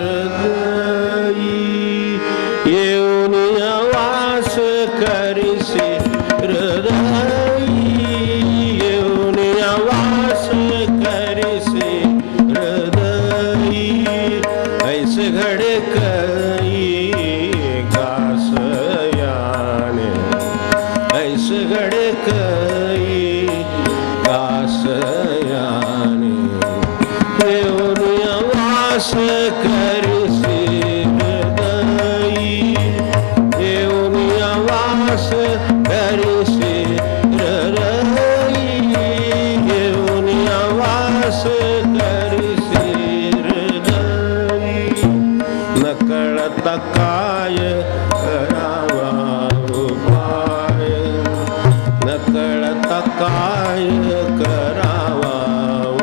हृदयी येऊन वास करिसी हृदयी येऊन वास करिसी हृदयी ऐसे घडे कई घास याने ऐसे घडे कई घास याने येऊन वास करिसी हृदयी येऊन वास करिसी हृदयी येऊन वास करिसी हृदयी नकळता काय करावा उपाय नकळता काय करावा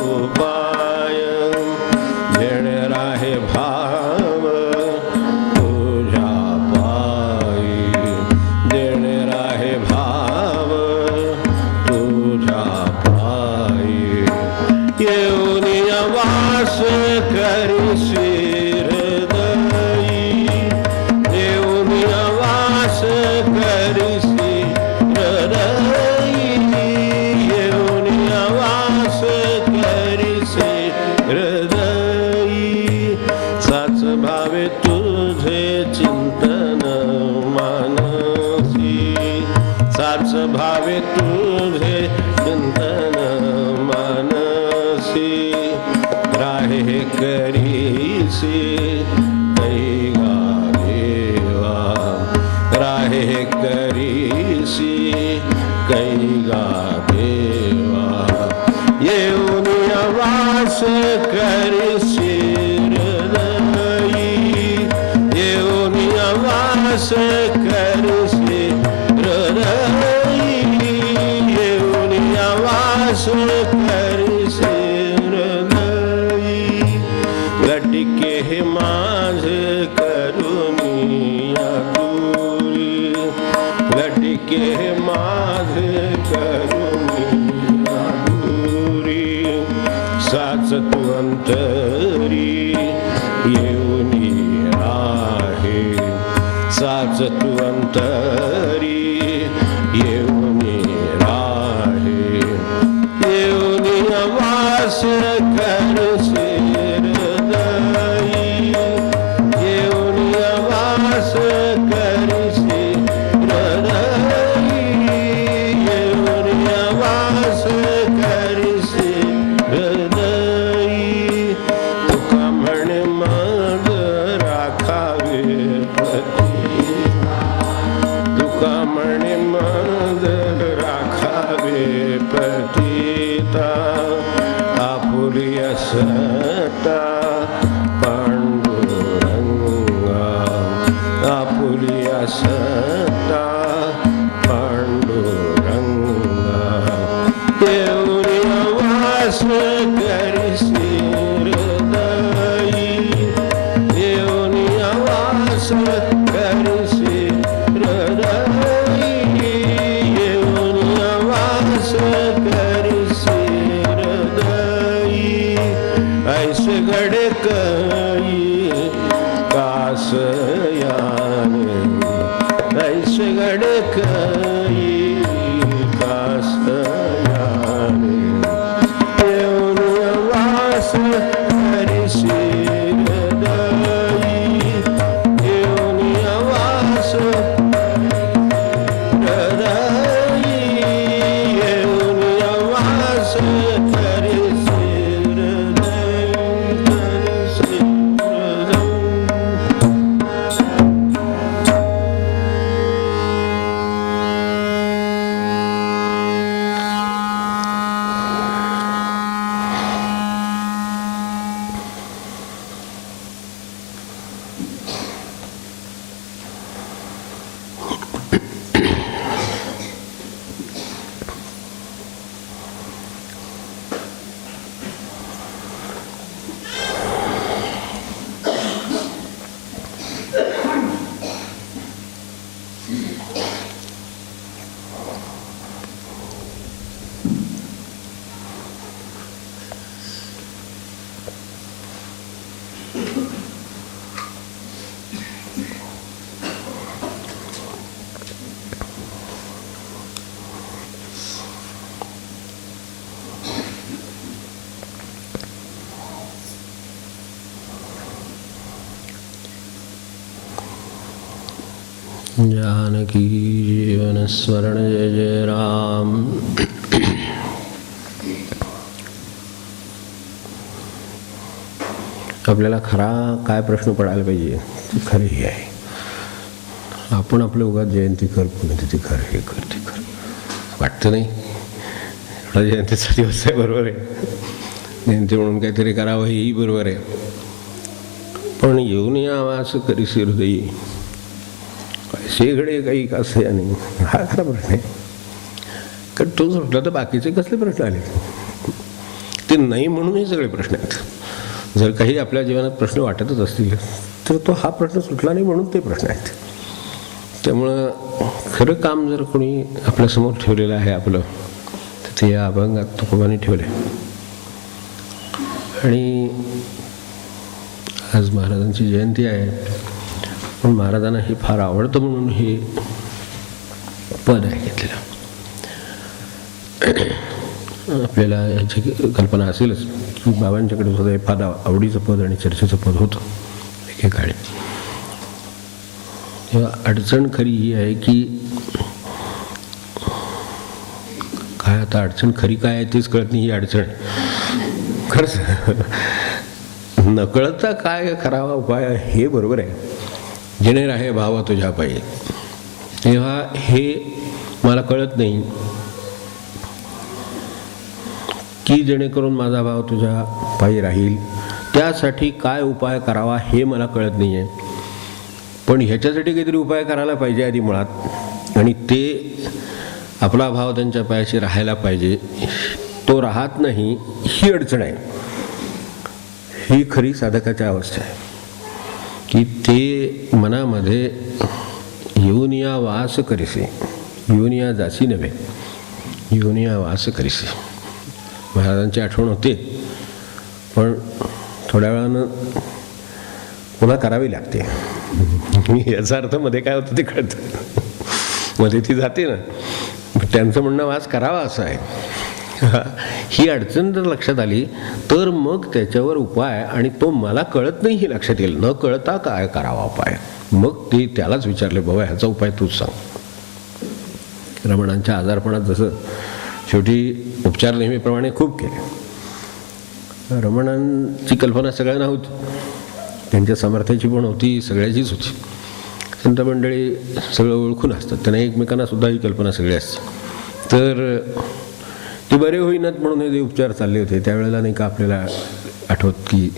उपाय जेणे राहे भाव तुझ्या पायी जेणे राहे भाव तुझ्या पायी येऊन वास करिसी हृदयी येऊन वास करिसी हृदयी येऊन वास करिसी हृदयी साच भावे तुझे चिंतन मानसी साच भावे तुझे चिंतन मानसी राहे करीसी कैगा देवा राहे करीसी कैगा देवा येऊन वास करिसी हृदयी येऊन वास करिसी हृदयी येऊन वास करिसी हृदयी लटके हे माझ करुनिया दूरी लटके हे माझ करुनिया दूरी साच तू अंतरी येऊन आहे साच तू अंतरी येऊन आहे येऊन वास करसी हृदयी येऊन वास करसी हृदयी येऊन वास करसी हृदयी तुका म्हणे मग राखावे पती तुका म्हणे मग राखावे पतिता आपुलिया सता पांडुरंगा आपुलिया सता पांडुरंगा येऊन वास करिसी हृदयी येऊन वास करिसी हृदयी येऊन वास करिसी हृदयी ऐसे घडे कई कास याने ऐसे घडे कई कास याने येऊन वास करिसी हृदयी येऊन वास हृदयी येऊन वास करिसी हृदयी करिसी जानकी जीवन स्मरण जय जय राम. आपल्याला खरा काय प्रश्न पडायला पाहिजे ती खरी ही आहे. आपण आपलं उगाच जयंती कर पुण्यतिथी कर हे कर ते कर वाटतं नाही. एवढा जयंतीचा दिवस आहे, बरोबर आहे, जयंती म्हणून काहीतरी करावं हेही बरोबर आहे. पण येऊन यावं असं करीसी हृदयी शेगडे काही कसं आहे नाही, हा खरा प्रश्न आहे. कारण तो सुटला तर बाकीचे कसले प्रश्न आले? ते नाही म्हणून हे सगळे प्रश्न आहेत. जर काही आपल्या जीवनात प्रश्न वाटतच असतील तर तो हा प्रश्न सुटला नाही म्हणून ते प्रश्न आहेत. त्यामुळं खरं काम जर कोणी आपल्यासमोर ठेवलेलं आहे आपलं, तर ते या अभंगात तुकोबांनी ठेवलं आहे. आणि आज महाराजांची जयंती आहे, पण महाराजांना हे फार आवडतं म्हणून हे पद आहे घेतलेलं. आपल्याला याची कल्पना असेलच की बाबांच्याकडे सुद्धा हे फार आवडीचं पद आणि चर्चेचं पद होतं एकेकाळी. तेव्हा अडचण खरी ही आहे की काय आता अडचण खरी काय आहे तेच कळत नाही. ही अडचण खरंच न कळता काय करावा उपाय हे बरोबर आहे. जेणे राहे भाव तुझ्या पायी, तेव्हा हे मला कळत नाही की जेणेकरून माझा भाव तुझ्या पायी राहील, त्यासाठी काय उपाय करावा हे मला कळत नाही आहे. पण ह्याच्यासाठी काहीतरी उपाय करायला पाहिजे आधी मुळात, आणि ते आपला भाव त्यांच्या पायाशी राहायला पाहिजे. तो राहत नाही ही अडचण आहे. ही खरी साधकाची अवस्था आहे की ते मनामध्ये येऊन या वास करीसे, येऊन या जासी नव्हे, येऊन या वास करीसे. महाराजांची आठवण होते, पण थोड्या वेळानं पुन्हा करावी लागते. याचा अर्थ मध्ये काय होतं ते कळतं, मध्ये ती जाते ना. त्यांचं म्हणणं वास करावा असं आहे. ही अडचण जर लक्षात आली तर मग त्याच्यावर उपाय, आणि तो मला कळत नाही ही लक्षात येईल. न कळता काय करावा उपाय, मग ते त्यालाच विचारले, बाबा ह्याचा उपाय तूच सांग. रमणांच्या आजारपणात जसं शेवटी उपचार नेहमीप्रमाणे खूप केले. रमणांची कल्पना सगळ्यांना होती, त्यांच्या सामर्थ्याची पण होती, सगळ्याचीच होती. संत मंडळी सगळं ओळखून असतात, त्यांना एकमेकांना सुद्धा ही कल्पना सगळी असते. तर ते बरे होईनात म्हणून हे जे उपचार चालले होते त्यावेळेला नाही का आपल्याला आठवत की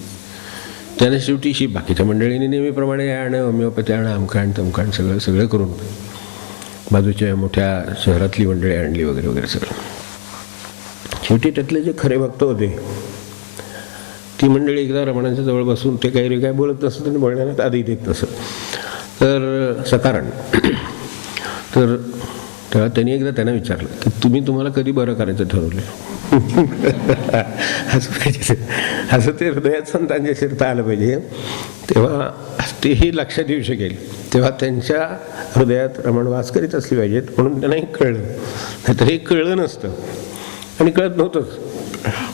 त्याने शेवटी ही बाकीच्या मंडळींनी नेहमीप्रमाणे आणं होमिओपॅथी आणं अमकाण तमकाण सगळं सगळं करून बाजूच्या मोठ्या शहरातली मंडळी आणली वगैरे वगैरे सगळं. शेवटी त्यातले जे खरे भक्त होते ती मंडळी एकदा रमणांच्या जवळ बसून ते काही काय बोलत नसतं, त्यांनी बोलण्यात आधी देत नसत तर सकारण. तर तेव्हा त्यांनी एकदा त्यांना विचारलं की तुम्हाला कधी बरं करायचं ठरवलं? असं पाहिजे, असं ते हृदयात संतांच्या शिरता आलं पाहिजे, तेव्हा तेही लक्षात येऊ शकेल. तेव्हा त्यांच्या हृदयात रमण वास करीत असली पाहिजेत, म्हणून त्यांनाही कळलं. नाहीतर हे कळलं नसतं आणि कळत नव्हतंच,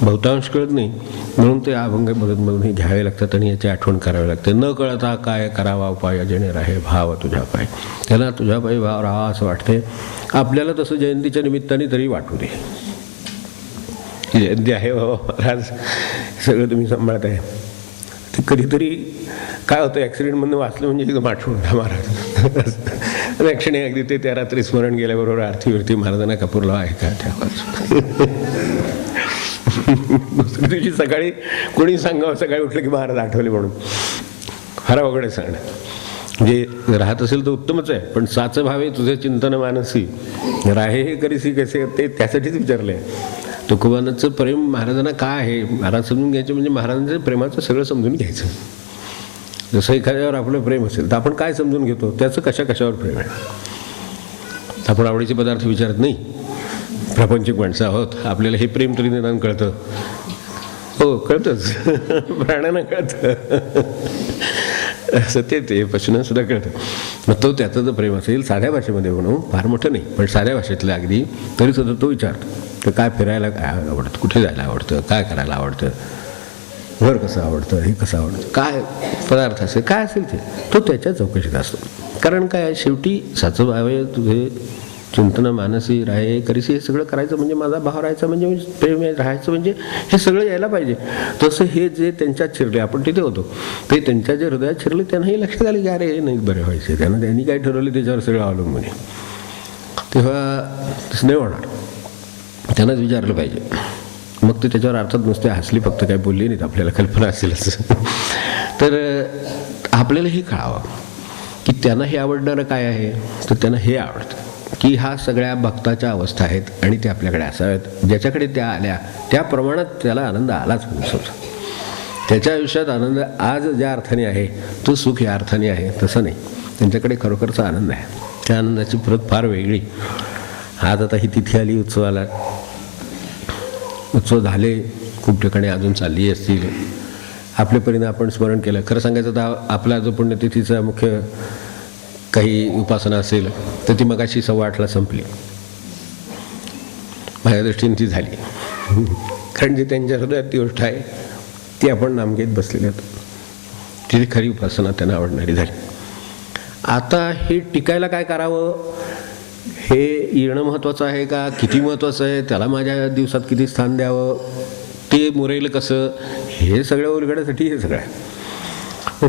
बहुतांश कळत नाही. म्हणून ते अभंग मधून हे घ्यावे लागतात आणि याची आठवण करावी लागते. न कळता काय करावा उपाय, जेणे राहे भाव तुझ्या पाय. त्याला तुझ्या पायी भाव राहा असं वाटते आपल्याला. तसं जयंतीच्या निमित्ताने तरी वाटू दे, जयंती आहे बाबा आज सगळं तुम्ही सांभाळत आहे. ते कधीतरी काय होतं ॲक्सिडेंटमधून वाचलं म्हणजे एकदम आठवण महाराज रक्षणे अगदी ते त्या रात्री स्मरण गेल्याबरोबर आरतीवरती महाराजांना कपूरला आहे का त्या दुसऱ्या दिवशी सकाळी कोणी सांगावं सकाळी उठलं की महाराज आठवले म्हणून. फार अवघड आहे सांगणं. म्हणजे राहत असेल तर उत्तमच आहे, पण साच भावे तुझे चिंतन मानसी राहे हे करीसी कसे, ते त्यासाठीच विचारलंय. तुकोबांचं प्रेम महाराजांना काय आहे महाराज समजून घ्यायचं, म्हणजे महाराजांचं प्रेमाचं सगळं समजून घ्यायचं. जसं एखाद्यावर आपलं प्रेम असेल तर आपण काय समजून घेतो, त्याचं कशावर प्रेम आहे. आपण आवडीचे पदार्थ विचारत नाही, प्रापंचिक माणसं आहोत, आपल्याला हे प्रेम तरी निदान कळतं. हो कळतंच, प्राण्यांना कळतं. असं ते पशूंना सुद्धा कळतं. मग तो त्याचं जर प्रेम असेल साध्या भाषेमध्ये म्हणून, फार मोठं नाही पण साध्या भाषेतलं अगदी, तरी सुद्धा तो विचारतो तर काय फिरायला काय आवडतं, कुठे जायला आवडतं, काय करायला आवडतं, घर कसं आवडतं, हे कसं आवडतं, काय पदार्थ असेल, काय असेल ते तो त्याच्या चौकशीत असतो. कारण काय, शेवटी साचं भावे तुझे चिंतन मानसी राहे करीसी, हे सगळं करायचं म्हणजे माझा भाव राहायचा म्हणजे प्रेम राहायचं म्हणजे हे सगळं यायला पाहिजे. तसं हे जे त्यांच्यात शिरले, आपण तिथे होतो, ते त्यांच्या जे हृदयात शिरले त्यांनाही लक्षात आले की अरे हे नाही बरे व्हायचे, त्यांनी काय ठरवलं त्याच्यावर सगळं अवलंबून आहे. तेव्हा तसं नाही होणार, त्यांनाच विचारलं पाहिजे. मग ते त्याच्यावर अर्थात नुसते हसली, फक्त काही बोलली नाहीत, आपल्याला कल्पना असेलच. तर आपल्याला हे कळावं की त्यांना हे आवडणारं काय आहे, तर त्यांना हे आवडतं की ह्या सगळ्या भक्ताच्या अवस्था आहेत आणि ते आपल्याकडे असाव्यात. ज्याच्याकडे त्या आल्या त्या प्रमाणात त्याला आनंद आलाच म्हणजे समजा. त्याच्या आयुष्यात आनंद आज ज्या अर्थाने आहे तो सुख या अर्थाने आहे तसं नाही, त्यांच्याकडे खरोखरचा आनंद आहे. त्या आनंदाची परत फार वेगळी. आज आता ही तिथी आली उत्सवाला, उत्सव झाले, खूप ठिकाणी अजून चालली असतील, आपल्यापरीने आपण स्मरण केलं. खरं सांगायचं तर आपला जो पुण्यतिथीचा मुख्य काही उपासना असेल तर ती मगाशी 8:15 संपली, माझ्या दृष्टीने ती झाली. कारण जी त्यांच्या हृदयात ती गोष्ट आहे ती आपण नाम घेत बसलेली आहोत, ती खरी उपासना त्यांना आवडणारी झाली. आता हे टिकायला काय करावं, हे येणं महत्त्वाचं आहे का, किती महत्त्वाचं आहे, त्याला माझ्या दिवसात किती स्थान द्यावं, ते मुरेल कसं, हे सगळ्या उलगड्यासाठी हे सगळं आहे.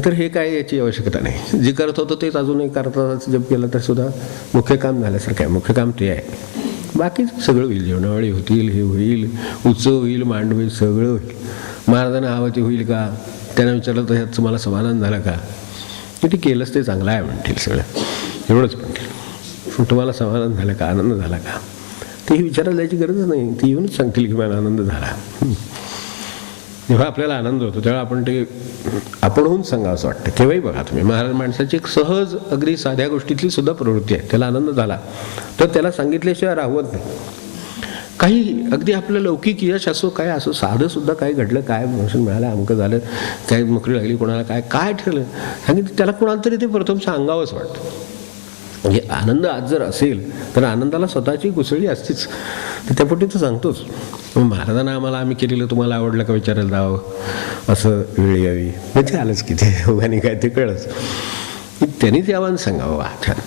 तर हे काय, याची आवश्यकता नाही. जे करत होतं तेच अजूनही करताच जप केलं तर सुद्धा मुख्य काम झाल्यासारखं आहे. मुख्य काम ते आहे, बाकी सगळं होईल. जेवणावळी होतील, हे होईल, उत्सव होईल, मांड होईल, सगळं होईल. महाराजांना हवं ते होईल का, त्यांना विचारलं तर ह्याचं मला समाधान झालं का, ते केलंच ते चांगलं आहे म्हणतील, सगळं एवढंच म्हणतील. तुम्हाला समाधान झालं का, आनंद झाला का, ते विचारायला जायची गरजच नाही. ती येऊनच सांगतील की मला आनंद झाला. जेव्हा आपल्याला आनंद होतो तेव्हा आपण ते आपणहून सांगावं असं वाटतं. केव्हाही बघा तुम्ही, महाराज माणसाची एक सहज अगदी साध्या गोष्टीतली सुद्धा प्रवृत्ती आहे. त्याला आनंद झाला तर त्याला सांगितल्याशिवाय राहवत नाही. काही अगदी आपलं लौकिक यश असो, काय असो, साधं सुद्धा काय घडलं, काय प्रमोशन मिळालं, अमकं झालं, काय नोकरी लागली, कोणाला काय काय ठरलं सांगितलं, त्याला कोणाला तरी ते प्रथम सांगावंच वाटतं. म्हणजे आनंद आज जर असेल तर आनंदाला स्वतःची घुसळी असतीच, तर त्यापोटी तो सांगतोच. महाराजांना आम्हाला आम्ही केलेलं तुम्हाला आवडलं का विचारायला जावं असं वेळ यावी, म्हणजे आलंच की ते योगाने काय ते कळच, त्यांनी ते आव्हान सांगावं. छान,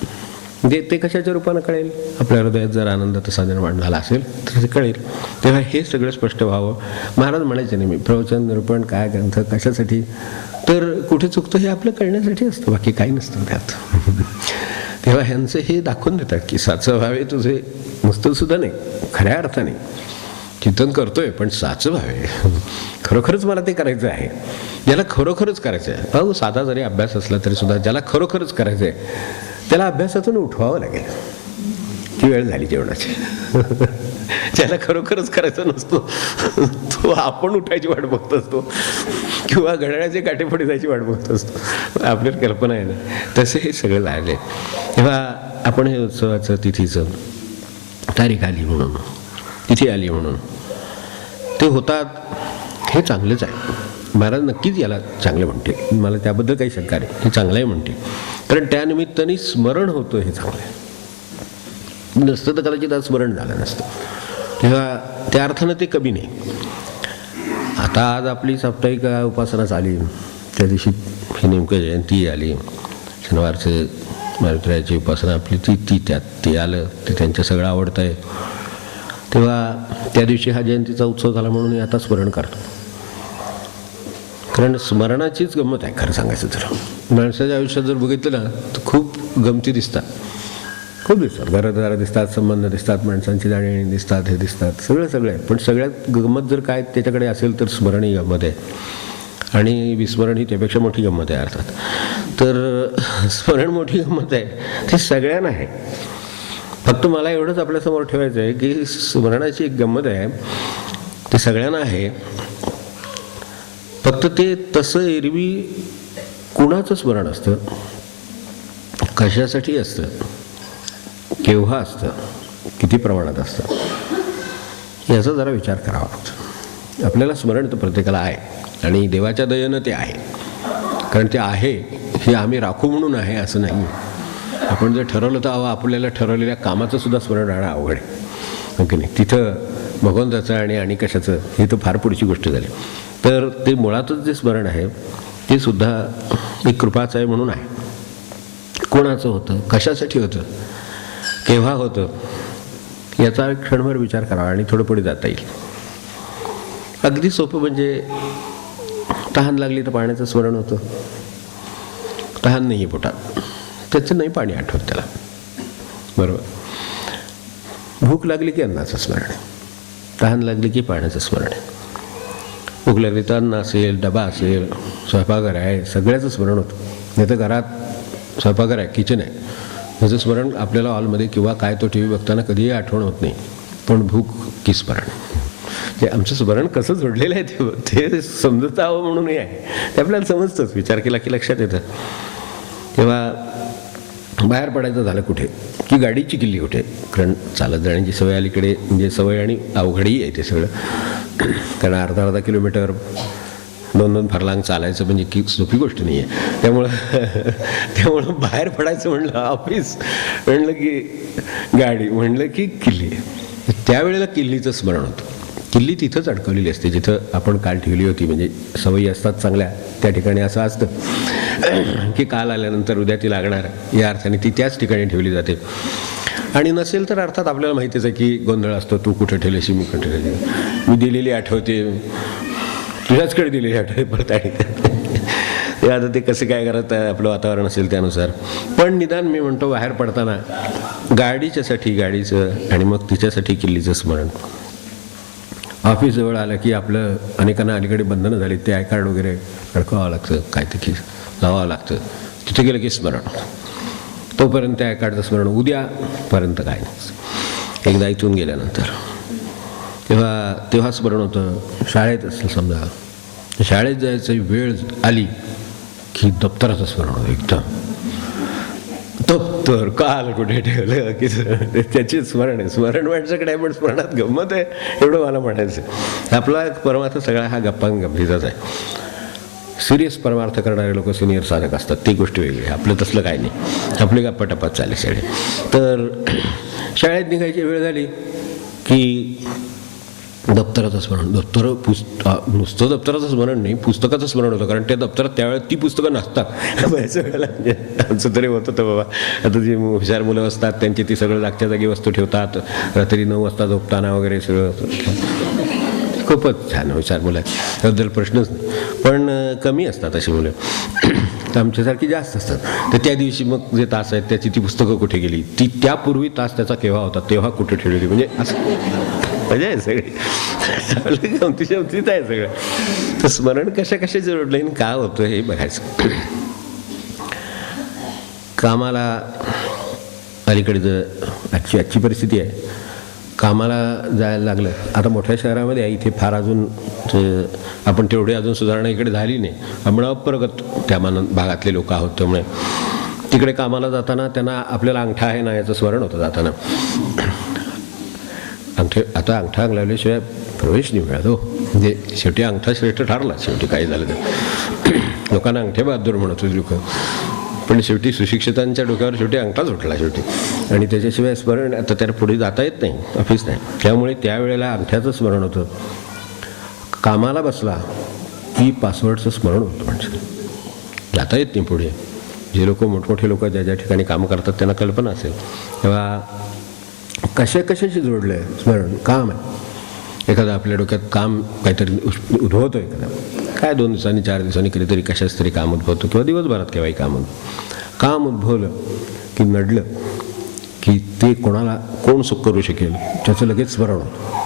म्हणजे ते कशाच्या रूपानं कळेल, आपल्या हृदयात जर आनंद तसा निर्माण झाला असेल तर ते कळेल. तेव्हा हे सगळं स्पष्ट व्हावं. महाराज म्हणायचे नेहमी, प्रवचन निरूपण काय ग्रंथ कशासाठी, तर कुठे चुकतं हे आपलं कळण्यासाठी असतं, बाकी काही नसतं त्यात. तेव्हा ह्यांचं हे दाखवून देतात की साचं व्हावे तुझे, नुसतं सुद्धा नाही, खऱ्या अर्थाने चिंतन करतोय पण साचं व्हावे, खरोखरच मला ते करायचं आहे. ज्याला खरोखरच करायचं आहे, भाऊ साधा जरी अभ्यास असला तरी सुद्धा ज्याला खरोखरच करायचं आहे त्याला अभ्यासातून उठवावं लागेल. ती वेळ झाली जेवणाची. ज्याला खरोखरच करायचं नसतो तो आपण उठायची वाट बघत असतो किंवा घड्याळाचे काटे पुढे जायची वाट बघत असतो. आपल्याला कल्पना आहे ना, तसे हे सगळं लागले. तेव्हा आपण हे उत्सवाचं तिथीचं तारीख आली म्हणून, तिथी आली म्हणून ते होतात, हे चांगलंच आहे. महाराज नक्कीच याला चांगलं म्हणते, मला त्याबद्दल काही शंका नाही, हे चांगलं आहे म्हणते. कारण त्यानिमित्ताने स्मरण होतं, हे चांगलं आहे. नसतं तर कदाचित आज स्मरण झालं नसतं. तेव्हा त्या अर्थानं ते कमी नाही. आता आज आपली साप्ताहिक उपासना झाली, त्या दिवशी ही नेमकं जयंती आली, शनिवारचं मारुतीरायाची उपासना आपली ती त्यात ते आलं, ते त्यांचं सगळं आवडतं आहे. तेव्हा त्या दिवशी हा जयंतीचा उत्सव झाला म्हणून मी आता स्मरण करतो. कारण स्मरणाचीच गंमत आहे खरं सांगायचं तर. माणसाच्या आयुष्यात जर बघितलं ना तर खूप गमती दिसतात, खूप दिसतात. घरदारं दिसतात, संबंध दिसतात, माणसांची जाणीव दिसतात, हे दिसतात, सगळं आहे. पण सगळ्यात गंमत जर काय त्याच्याकडे असेल तर स्मरण ही गंमत आहे, आणि विस्मरण ही त्यापेक्षा मोठी गंमत आहे अर्थात. तर स्मरण मोठी गंमत आहे, ती सगळ्यांना आहे. फक्त मला एवढंच आपल्यासमोर ठेवायचं आहे की स्मरणाची एक गंमत आहे, ती सगळ्यांना आहे. फक्त ते तसं एरवी कुणाचं स्मरण असतं, कशासाठी असतं, केव्हा असतं, किती प्रमाणात असतं, याचा जरा विचार करावा लागतो. आपल्याला स्मरण तर प्रत्येकाला आहे आणि देवाच्या दयेनं ते आहे. कारण ते आहे हे आम्ही राखू म्हणून आहे असं नाही. आपण जर ठरवलं तर आपल्याला ठरवलेल्या कामाचं सुद्धा स्मरण राहणं अवघड आहे, की नाही. तिथं भगवंताचं आणि कशाचं हे तर फार पुढची गोष्ट झाली. तर ते मुळातच जे स्मरण आहे ते सुद्धा एक कृपाच आहे म्हणून आहे. कोणाचं होतं, कशासाठी होतं, केव्हा होतं, याचा क्षणभर विचार करावा आणि थोडं पुढे जाता येईल. अगदी सोपं म्हणजे तहान लागली तर पाण्याचं स्मरण होतं. तहान नाही आहे पोटात, त्याचं नाही पाणी आठवत त्याला, बरोबर. भूक लागली की अन्नाचं स्मरण आहे, तहान लागली की पाण्याचं स्मरण आहे. भूक लागली तर अन्न असेल, डबा असेल, स्वयंपाकघर आहे, सगळ्याचं स्मरण होतं. नाही तर घरात स्वयंपाकघर आहे, किचन आहे, त्याचं स्मरण आपल्याला हॉलमध्ये किंवा काय तो टी व्ही बघताना कधीही आठवण होत नाही. पण भूक की स्मरण, ते आमचं स्मरण कसं जोडलेलं आहे ते समजत हवं म्हणूनही आहे. ते आपल्याला समजतंच, विचार केला की लक्षात येतं. तेव्हा बाहेर पडायचं झालं कुठे की गाडीची किल्ली कुठे, कारण चालत जाण्याची सवय अलीकडे म्हणजे सवय आणि अवघडही आहे ते सगळं. कारण अर्धा किलोमीटर 2-2 फरलांग चालायचं म्हणजे की सोपी गोष्ट नाही आहे. त्यामुळं बाहेर पडायचं म्हणलं, ऑफिस म्हणलं की गाडी, म्हणलं की किल्ली. त्यावेळेला किल्लीचं स्मरण होतं. किल्ली तिथंच अडकवलेली असते जिथं आपण काल ठेवली होती. म्हणजे सवयी असतात चांगल्या, त्या ठिकाणी असं असतं की काल आल्यानंतर उद्या ती लागणार, या अर्थाने ती त्याच ठिकाणी ठेवली जाते. आणि नसेल तर अर्थात आपल्याला माहितीच आहे की गोंधळ असतो. तू कुठं ठेवलीशी, मी कुठे ठेवली, मी दिलेली आठवते, तुझ्याचकडे दिलेली आठवते परत. आणि आता ते कसं काय करत आपलं वातावरण असेल त्यानुसार. पण निदान मी म्हणतो बाहेर पडताना गाडीच्यासाठी गाडीचं आणि मग तिच्यासाठी किल्लीचं स्मरण. ऑफिस जवळ आलं की आपलं अनेकांना अलीकडे बंधनं झाली, ते आय कार्ड वगैरे अडकवावं लागतं, काय ते की लावावं लागतं. तिथे गेलं की स्मरण, तोपर्यंत आय कार्डचं स्मरण, उद्यापर्यंत काय नाही. एकदा इथून गेल्यानंतर तेव्हा स्मरण होतं. शाळेत असेल समजा, शाळेत जायची वेळ आली की दप्तराचं स्मरण होतं. एकदम दप्तर काल कुठे ठेवलं की त्याची स्मरण आहे. स्मरण माणसाकडे आहे, पण स्मरणात गंमत आहे एवढं मला म्हणायचं. आपला परमार्थ सगळा हा गप्पांगप्पीचाच आहे. सिरियस परमार्थ करणारे लोक सिनियर साधक असतात, ती गोष्ट वेगळी आहे. आपलं तसलं काय नाही, आपले गप्पा चालले सगळे. तर शाळेत निघायची वेळ झाली की दप्तराचं स्मरण. नुसतं दप्तराचं स्मरण नाही, पुस्तकाचं स्मरण होतं. कारण त्या दप्तरात त्यावेळेस ती पुस्तकं नसतात बऱ्याच वेळेला. म्हणजे आमचं तरी होतं तर बाबा, आता जी हुशार मुलं असतात त्यांची ती सगळं जागच्या जागी वस्तू ठेवतात. रात्री 9 वाजता झोपताना वगैरे सगळं खूपच छान हुशार मुलं आहेत, त्याबद्दल प्रश्नच नाही. पण कमी असतात अशी मुलं, आमच्यासारखी जास्त असतात. तर त्या दिवशी मग जे तास आहेत त्याची ती पुस्तकं कुठे गेली, ती त्यापूर्वी तास त्याचा केव्हा होता, तेव्हा कुठे ठेवलेली, म्हणजे असं मजा आहे सगळी. गमतीत आहे सगळं. तर स्मरण कशा जोडलं का होतं हे बघायचं. कामाला अलीकडे जर आजची परिस्थिती आहे, कामाला जायला लागलं. आता मोठ्या शहरामध्ये आहे, इथे फार अजून आपण तेवढी अजून सुधारणा इकडे झाली नाही. आम्हाला अप्रगत त्या भागातले लोक आहोत, त्यामुळे तिकडे कामाला जाताना त्यांना आपल्याला अंगठा आहे ना याचं स्मरण होतं जाताना. आता अंगठा लावल्याशिवाय प्रवेश नाही मिळत हो. म्हणजे शेवटी अंगठा श्रेष्ठ ठरला, शेवटी काही झालं तर. लोकांना अंगठे बहादूर म्हणत होते लोक, पण शेवटी सुशिक्षितांच्या डोक्यावर शेवटी अंगठाच उठला शेवटी. आणि त्याच्याशिवाय स्मरण आता त्याला पुढे जाता येत नाही, ऑफिस नाही. त्यामुळे त्यावेळेला अंगठ्याचं स्मरण होतं. कामाला बसला की पासवर्डचं स्मरण होतं. म्हणजे जाता येत नाही पुढे. जे लोक मोठमोठे लोक ज्या ठिकाणी काम करतात त्यांना कल्पना असेल. तेव्हा कशाशी जोडलं आहे स्मरण. काम आहे, एखादं आपल्या डोक्यात काम काहीतरी उद्भवतं, एखादा काय 2 दिवसांनी 4 दिवसांनी कधीतरी कशाच तरी काम उद्भवतं, किंवा दिवसभरात केव्हाही काम उद्भवलं की नडलं की ते कोण सुख करू शकेल त्याचं लगेच स्मरण होतं.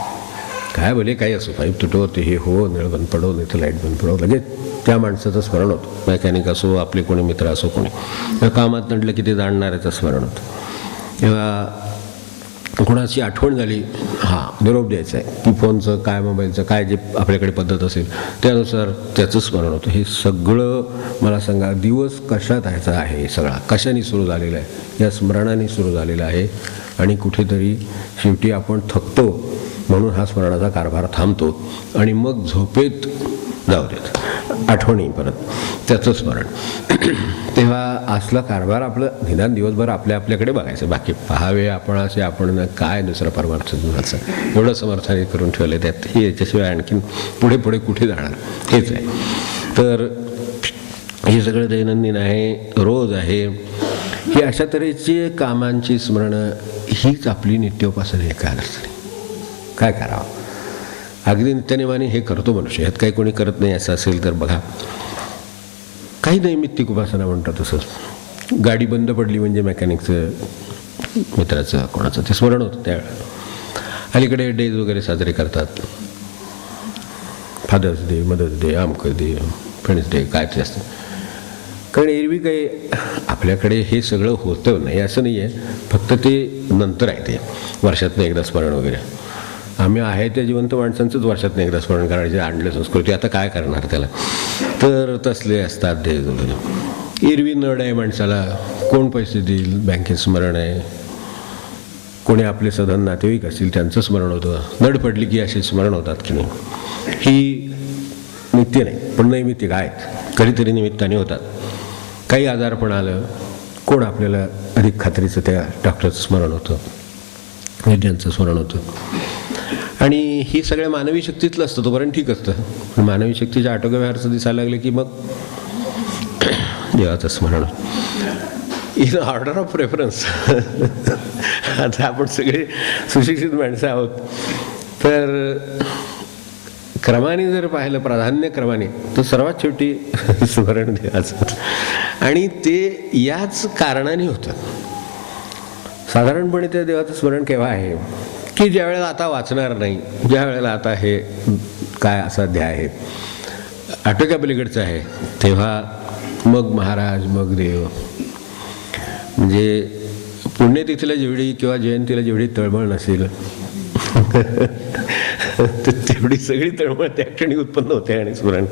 काय भले काही असो, पाईप तुटो, ते हे हो, नळ बंद पडो, नाही तर लाईट बंद पडो, लगेच त्या माणसाचं स्मरण होतं. मेकॅनिक असो, आपले कोणी मित्र असो, कोणी कामात नडलं की ते जाणणाऱ्याचं स्मरण होतं. तेव्हा कोणाची आठवण झाली, हां निरोप द्यायचा आहे की फोनचं काय, मोबाईलचं काय, जे आपल्याकडे पद्धत असेल त्यानुसार त्याचं स्मरण होतं. हे सगळं मला सांगा, दिवस कशात यायचा आहे, सगळा कशाने सुरू झालेला आहे, या स्मरणाने सुरू झालेला आहे. आणि कुठेतरी शेवटी आपण थकतो, म्हणून हा स्मरणाचा कारभार थांबतो आणि मग झोपेत जाऊ देत. आठवणी परत त्याचं स्मरण. तेव्हा असला कारभार आपलं निदान दिवसभर आपल्याकडे बघायचं. बाकी पहावे आपण असे आपण काय दुसरा परमार्थ जीवनाचं एवढं समर्थाने करून ठेवलं त्यात हे याच्याशिवाय आणखीन पुढे पुढे कुठे जाणार हेच आहे. तर हे सगळं दैनंदिन आहे, रोज आहे. ही अशा तऱ्हेची कामांची स्मरणं हीच आपली नित्योपासना आहे. काय अडचणी काय करावं अगदी नित्यनेमाने हे करतो मनुष्य. ह्यात काही कोणी करत नाही असं असेल तर बघा, काही नैमित्तिक उपासना म्हणतात तसं. गाडी बंद पडली म्हणजे मेकॅनिकचं मित्राचं कोणाचं ते स्मरण होतं त्यावेळेला. अलीकडे डेज वगैरे साजरे करतात, फादर्स डे, मदर्स डे, आमकं डे, फ्रेंड्स डे, काय ते असतं. कारण एरवी काही आपल्याकडे हे सगळं होतं नाही असं नाही आहे, फक्त ते नंतर आहे. ते वर्षातनं एकदा स्मरण वगैरे. आम्ही आहे त्या जिवंत माणसांचंच वर्षातनं एकदा स्मरण करायचे आणलं संस्कृती. आता काय करणार त्याला. तर तसले असतात डेज वगैरे. एरवी नड आहे माणसाला, कोण पैसे देईल, बँकेत स्मरण आहे, कोणी आपले सधन नातेवाईक असतील त्यांचं स्मरण होतं. नड पडली की असे स्मरण होतात की नाही. ही नित्य नाही पण नैमित्तिक आहेत, कधीतरी निमित्ताने होतात. काही आजारपण आलं, कोण आपल्याला अधिक खात्रीचं त्या डॉक्टरचं स्मरण होतं, वैद्यांचं स्मरण होतं. आणि ही सगळ्या मानवी शक्तीतलं असतं तोपर्यंत ठीक असतं. पण मानवी शक्तीच्या आटोक्याबाहेरचं दिसायला लागलं की मग देवाचं स्मरण. In order of preference. आता आपण सगळे सुशिक्षित माणसं आहोत, तर क्रमाने जर पाहिलं, प्राधान्य क्रमाने, तर सर्वात शेवटी स्मरण देवाचं. आणि ते याच कारणाने होतं. साधारणपणे त्या देवाचं स्मरण केव्हा आहे की ज्या वेळेला आता वाचणार नाही, ज्या वेळेला आता हे काय असा ध्याय आहे आटोक्या पलीकडचं आहे, तेव्हा मग महाराज, मग देव. म्हणजे पुण्यतिथीला जेवढी किंवा जयंतीला जेवढी तळमळ नसेल तर तेवढी सगळी तळमळ त्या क्षणी उत्पन्न होते. आणि स्मरण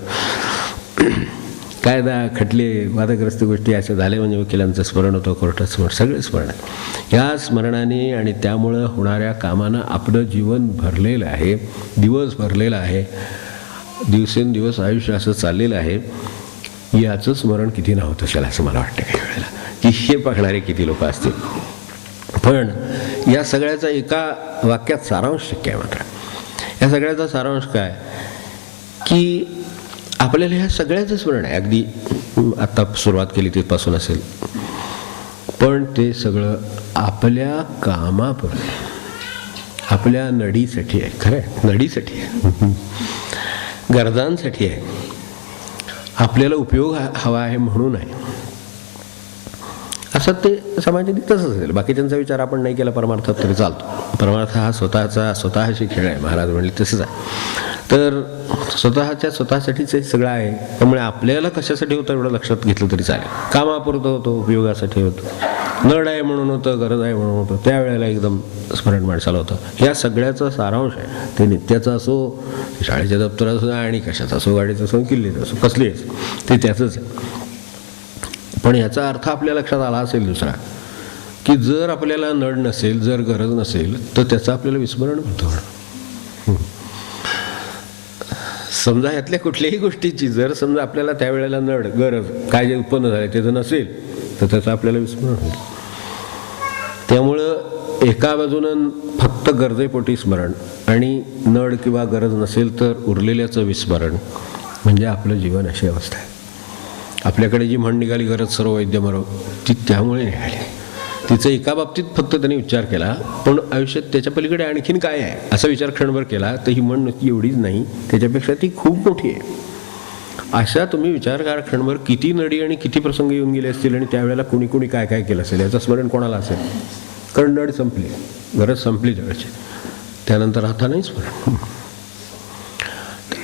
कायदा खटले वादग्रस्त गोष्टी अशा झाल्या म्हणजे वकिलांचं स्मरण होतं, कोर्टात स्मरण, सगळे स्मरण. ह्या स्मरणाने आणि त्यामुळं होणाऱ्या कामानं आपलं जीवन भरलेलं आहे, दिवस भरलेला आहे, दिवसेंदिवस आयुष्य असं चाललेलं आहे. याचं स्मरण किती नव्हतं असेल असं मला वाटतं काही वेळेला, की हे बघणारे किती लोक असतील. पण या सगळ्याचा एका वाक्यात सारांश शक्य आहे. मात्र या सगळ्याचा सारांश काय की आपल्याला ह्या सगळ्याचं स्मरण आहे. अगदी आत्ता सुरुवात केली तिथपासून असेल, पण ते सगळं आपल्या कामापुरते, आपल्या नडीसाठी आहे. खरं आहे, नडीसाठी आहे, गरजांसाठी आहे, आपल्याला उपयोग हवा आहे म्हणून आहे. असं ते समाजाने तसंच असेल. बाकीच्यांचा विचार आपण नाही केला परमार्थात तरी चालतो. परमार्थ हा स्वतःशी खेळ आहे, महाराज म्हणले तसंच आहे. तर स्वतःसाठीच हे सगळं आहे. त्यामुळे आपल्याला कशासाठी होतं एवढं लक्षात घेतलं तरी चालेल. कामापुरतं होतं, उपयोगासाठी होतं, नड आहे म्हणून होतं, गरज आहे म्हणून होतं, त्यावेळेला एकदम स्मरण माणसाला होतं. ह्या सगळ्याचा सारांश आहे. ते नित्याचं असो, शाळेच्या दप्तरात असो, आणि कशाचं असो, गाडीचं असो, किल्लीचं असो, कसली असो, ते त्याचंच आहे. पण याचा अर्थ आपल्या लक्षात आला असेल दुसरा, की जर आपल्याला नड नसेल, जर गरज नसेल, तर त्याचं आपल्याला विस्मरण होतं. समजा यातल्या कुठल्याही गोष्टीची जर समजा आपल्याला त्यावेळेला नड, गरज, काय जे उत्पन्न झालं त्याचं नसेल, तर त्याचं आपल्याला विस्मरण होतं. त्यामुळं एका बाजूनं फक्त गरजेपोटी स्मरण आणि नड किंवा गरज नसेल तर उरलेल्याचं विस्मरण, म्हणजे आपलं जीवन अशी अवस्था आहे. आपल्याकडे जी म्हण निघाली, गरज सर्व वैद्य मरो, ती त्यामुळे निघाली. तिचा एका बाबतीत फक्त त्यांनी विचार केला, पण आयुष्यात त्याच्या पलीकडे आणखीन काय आहे असा विचार क्षणभर केला तर ही म्हण नुसती एवढीच नाही, त्याच्यापेक्षा ती खूप मोठी आहे. अशा तुम्ही विचार करा क्षणभर, किती नडी आणि किती प्रसंग येऊन गेले असतील आणि त्यावेळेला कुणी कुणी काय काय केलं असेल याचं स्मरण कोणाला असेल. कारण नड संपली, गरज संपली जगाची, त्यानंतर आता नाही स्मरण.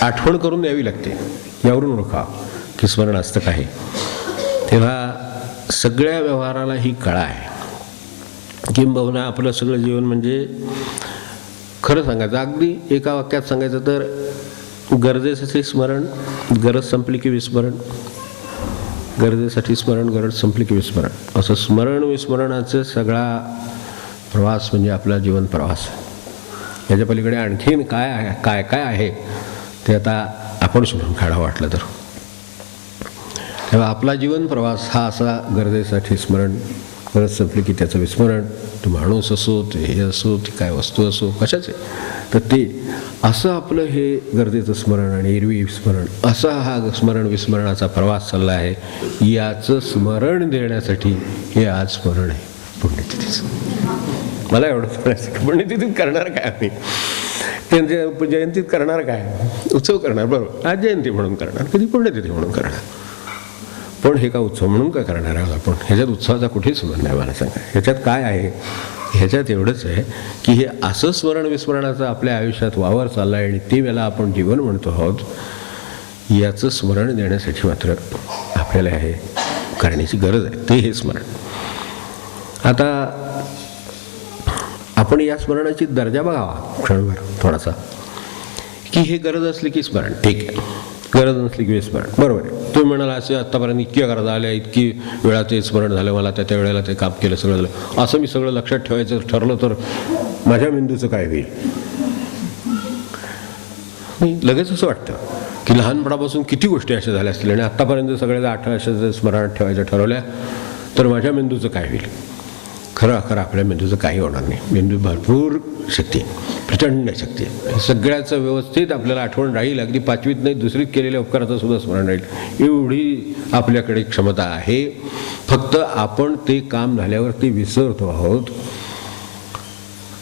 आठवण करून द्यावी लागते, यावरून ओळखा की स्मरण असतं काय. तेव्हा सगळ्या व्यवहाराला ही कळा आहे. किंबहुना आपलं सगळं जीवन म्हणजे खरं सांगायचं, अगदी एका वाक्यात सांगायचं तर गरजेसाठी स्मरण, गरज संपली की विस्मरण, गरजेसाठी स्मरण, गरज संपली की विस्मरण, असं स्मरण विस्मरणाचं सगळा प्रवास म्हणजे आपला जीवन प्रवास. याच्या पलीकडे आणखीन काय आहे, काय काय आहे ते आता आपण शोधून काढावं वाटलं तर. तेव्हा आपला जीवन प्रवास हा असा गरजेसाठी स्मरण गरज संपली की त्याचं विस्मरण, तो माणूस असो, ते हे असो, ती काय वस्तू असो, कशाचे, तर ते असं आपलं हे गरजेचं स्मरण आणि एरवी विस्मरण, असा हा स्मरण विस्मरणाचा प्रवास चालला आहे. याचं स्मरण देण्यासाठी हे आज स्मरण आहे पुण्यतिथीचं. मला एवढं म्हणायचं, पुण्यतिथीत करणार काय आम्ही, त्यांच्या जयंतीत करणार काय, उत्सव करणार, बरोबर, आज जयंती म्हणून करणार, कधी पुण्यतिथी म्हणून करणार. पण हे का उत्सव म्हणून काय करणार आहोत आपण? ह्याच्यात उत्सवाचा कुठेच संबंध आहे मला सांगा. ह्याच्यात काय आहे? ह्याच्यात एवढंच आहे की हे असं स्मरण विस्मरणाचं आपल्या आयुष्यात वावर चालला आहे आणि ते वेळेला आपण जीवन म्हणतो आहोत. याचं स्मरण देण्यासाठी मात्र आपल्याला हे करण्याची गरज आहे, ते हे स्मरण. आता आपण या स्मरणाची दर्जा बघावा क्षणभर थोडासा, की हे गरज असली की स्मरण, ठीक आहे, गरज नसली की विस्मरण, बरोबर आहे. तुम्ही म्हणाला असे आत्तापर्यंत इतक्या गरजा आल्या, इतकी वेळा ते स्मरण झालं, मला त्या वेळेला ते काम केलं, सगळं झालं, असं मी सगळं लक्षात ठेवायचं ठरलं तर माझ्या मेंदूचं काय होईल? लगेच असं वाटतं की लहानपणापासून किती गोष्टी अशा झाल्या असतील आणि आत्तापर्यंत सगळ्या 8 अशा स्मरणात ठेवायच्या ठरवल्या तर माझ्या मेंदूचं काय होईल? खरं आपल्या मेंदूचं काही होणार नाही. मेंदू भरपूर शक्ती आहे, प्रचंड शक्ती आहे. हे सगळ्याचं व्यवस्थित आपल्याला आठवण राहील, अगदी 5वीत नाही 2रीत केलेल्या उपकाराचं सुद्धा स्मरण राहील, एवढी आपल्याकडे क्षमता आहे. फक्त आपण ते काम झाल्यावर ते विसरतो आहोत.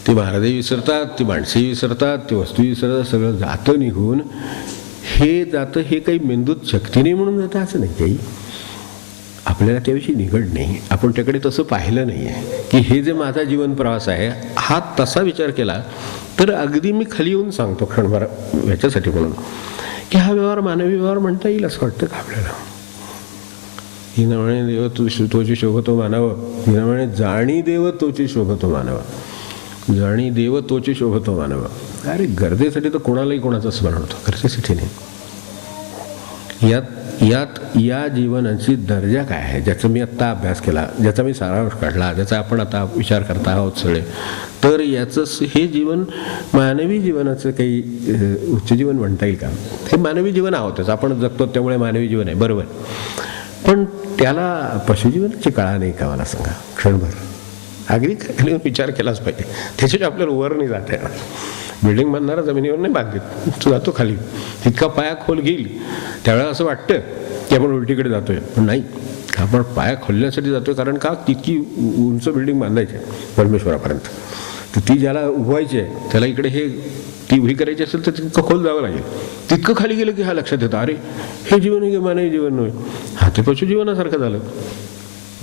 ती महाराजही विसरतात, ती माणसंही विसरतात, ती वस्तू विसरतात, सगळं जातं निघून. हे जातं हे काही मेंदूत शक्ती नाही म्हणून जातं असं नाही, काही आपल्याला त्याविषयी निगड नाही, आपण त्याकडे तसं पाहिलं नाही आहे की हे जे माझा जीवन प्रवास आहे हा तसा विचार केला तर अगदी मी खाली येऊन सांगतो क्षणभर ह्याच्यासाठी म्हणून की हा व्यवहार मानवी व्यवहार म्हणता येईल असं वाटतं का आपल्याला? हिनं म्हणे देव तोची शोभतो मानावं, हिनं म्हणे जाणी देव तोची शोभतो मानावं, जाणी देव तोची शोभतो मानावं. अरे गरजेसाठी तर कोणालाही कोणाचं स्मरण होतं, गरजेसाठी नाही. या जीवनाची दर्जा काय आहे ज्याचा मी आत्ता अभ्यास केला, ज्याचा मी सारांश काढला, ज्याचा आपण आता विचार करता आहोत सगळे, तर याचं हे जीवन मानवी जीवनाचं काही उच्च जीवन म्हणता येईल का? हे मानवी जीवन आहोतच, आपण जगतो त्यामुळे मानवी जीवन आहे, बरोबर. पण त्याला पशुजीवनाची कळा नाही का मला सांगा क्षणभर? अगदी खाली विचार केलाच पाहिजे, त्याच्याशी आपल्याला वर नाही जात आहे. बिल्डिंग बांधणारा जमिनीवर नाही बांधत, तो जातो खाली, तितका पाया खोल घेईल त्यावेळेला असं वाटतं की आपण उलटीकडे जातोय, पण नाही, आपण पाया खोलण्यासाठी जातोय. कारण का? तितकी उंच बिल्डिंग बांधायची आहे परमेश्वरापर्यंत, तर ती ज्याला उभवायची आहे त्याला इकडे हे ती उभी करायची असेल तर तितकं खोल जावं लागेल. तितकं खाली गेलं की हा लक्षात येतं, अरे हे जीवन आहे मानवी जीवन नव्हे, हा ते पशुजीवनासारखं झालं.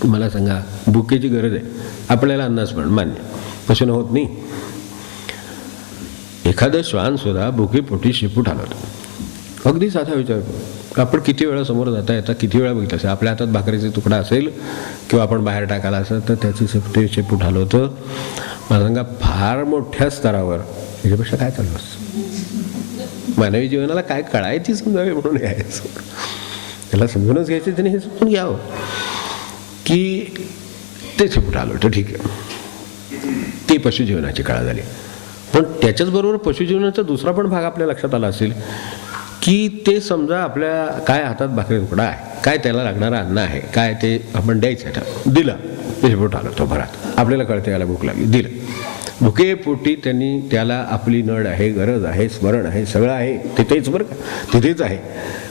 मला सांगा, भुकेची गरज आहे आपल्याला, अन्नाच पण मान्य, पशुनं होत नाही. एखादं श्वान सुद्धा भुकेपोटी शेपूट हलवतो. अगदी साधा विचार करू, आपण किती वेळा समोर जाता येतात, किती वेळा बघितलं असेल, आपल्या हातात भाकरीचा तुकडा असेल किंवा आपण बाहेर टाकायला असेल तर त्याची शेपूट हलवतं. मला सांगा, फार मोठ्या स्तरावर याच्यापेक्षा काय चालू असतं? मानवी जीवनाला काय कळायची समजावे म्हणून यायचं, त्याला समजूनच घ्यायचं, त्याने हे समजून घ्यावं की ते शेपूट हलवतं, ठीक आहे, ती पशुजीवनाची कळा झाली. पण त्याच्याच बरोबर पशुजीवनाचा दुसरा पण भाग आपल्या लक्षात आला असेल की ते समजा आपल्या काय हातात भाकरी तुकडा आहे, काय त्याला लागणारं अन्न आहे, काय ते आपण द्यायचं, दिलं, शेपूट आलं तो भरात, आपल्याला कळतं याला भूक लागली, दिलं. भुकेपोटी त्यांनी त्याला आपली नड आहे, गरज आहे, स्मरण आहे, सगळं आहे, तिथेच बरं का, तिथेच आहे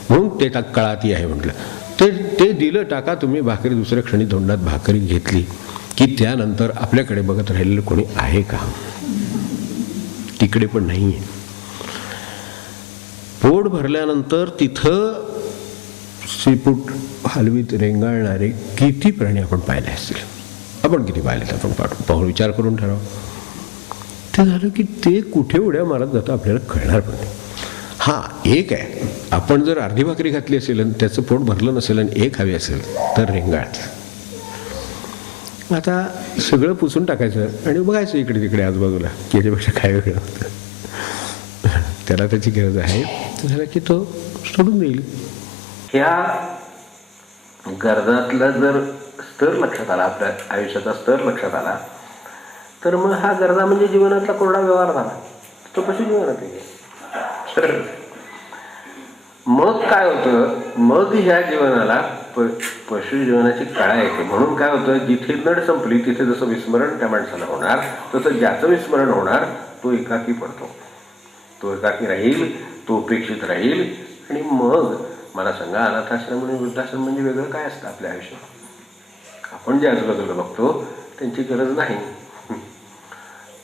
म्हणून ते कळाती आहे म्हटलं. ते दिलं, टाका तुम्ही भाकरी. दुसऱ्या क्षणी तोंडात भाकरी घेतली की त्यानंतर आपल्याकडे बघत राहिलेलं कोणी आहे का? तिकडे पण नाही आहे. पोट भरल्यानंतर तिथं शेपूट हलवीत रेंगाळणारे किती प्राणी आपण पाहिले असतील, आपण किती पाहिले आपण पाहून विचार करून ठरवा. ते झालं की ते कुठे उड्या मारत जातं आपल्याला कळणार पण नाही. हा एक आहे, आपण जर अर्धी भाकरी घातली असेल आणि त्याचं पोट भरलं नसेल आणि एक हवी असेल तर रेंगाळत. आता सगळं पुसून टाकायचं आणि बघायचं इकडे तिकडे आजूबाजूला की याच्यापेक्षा काय वेगळं होतं, त्याला त्याची गरज आहे, झालं की तो सोडून देईल. ह्या गरजातला जर स्तर लक्षात आला, आपल्या आयुष्याचा स्तर लक्षात आला, तर मग हा गरजा म्हणजे जीवनातला कोरडा व्यवहार झाला, तो पशुजीवनात आहे. मग काय होतं, मग ह्या जीवनाला पशुजीवनाची कळा येते. म्हणून काय होतं, जिथे नड संपली तिथे जसं विस्मरण त्या माणसाला होणार, तसं ज्याचं विस्मरण होणार तो एकाकी पडतो, तो एकाकी राहील, तो उपेक्षित राहील. आणि मग मला सांगा, अनाथाश्रम आणि वृद्धाश्रम म्हणजे वेगळं काय असतं आपल्या आयुष्यात? आपण जे आजूबाजूला बघतो त्यांची गरज नाही.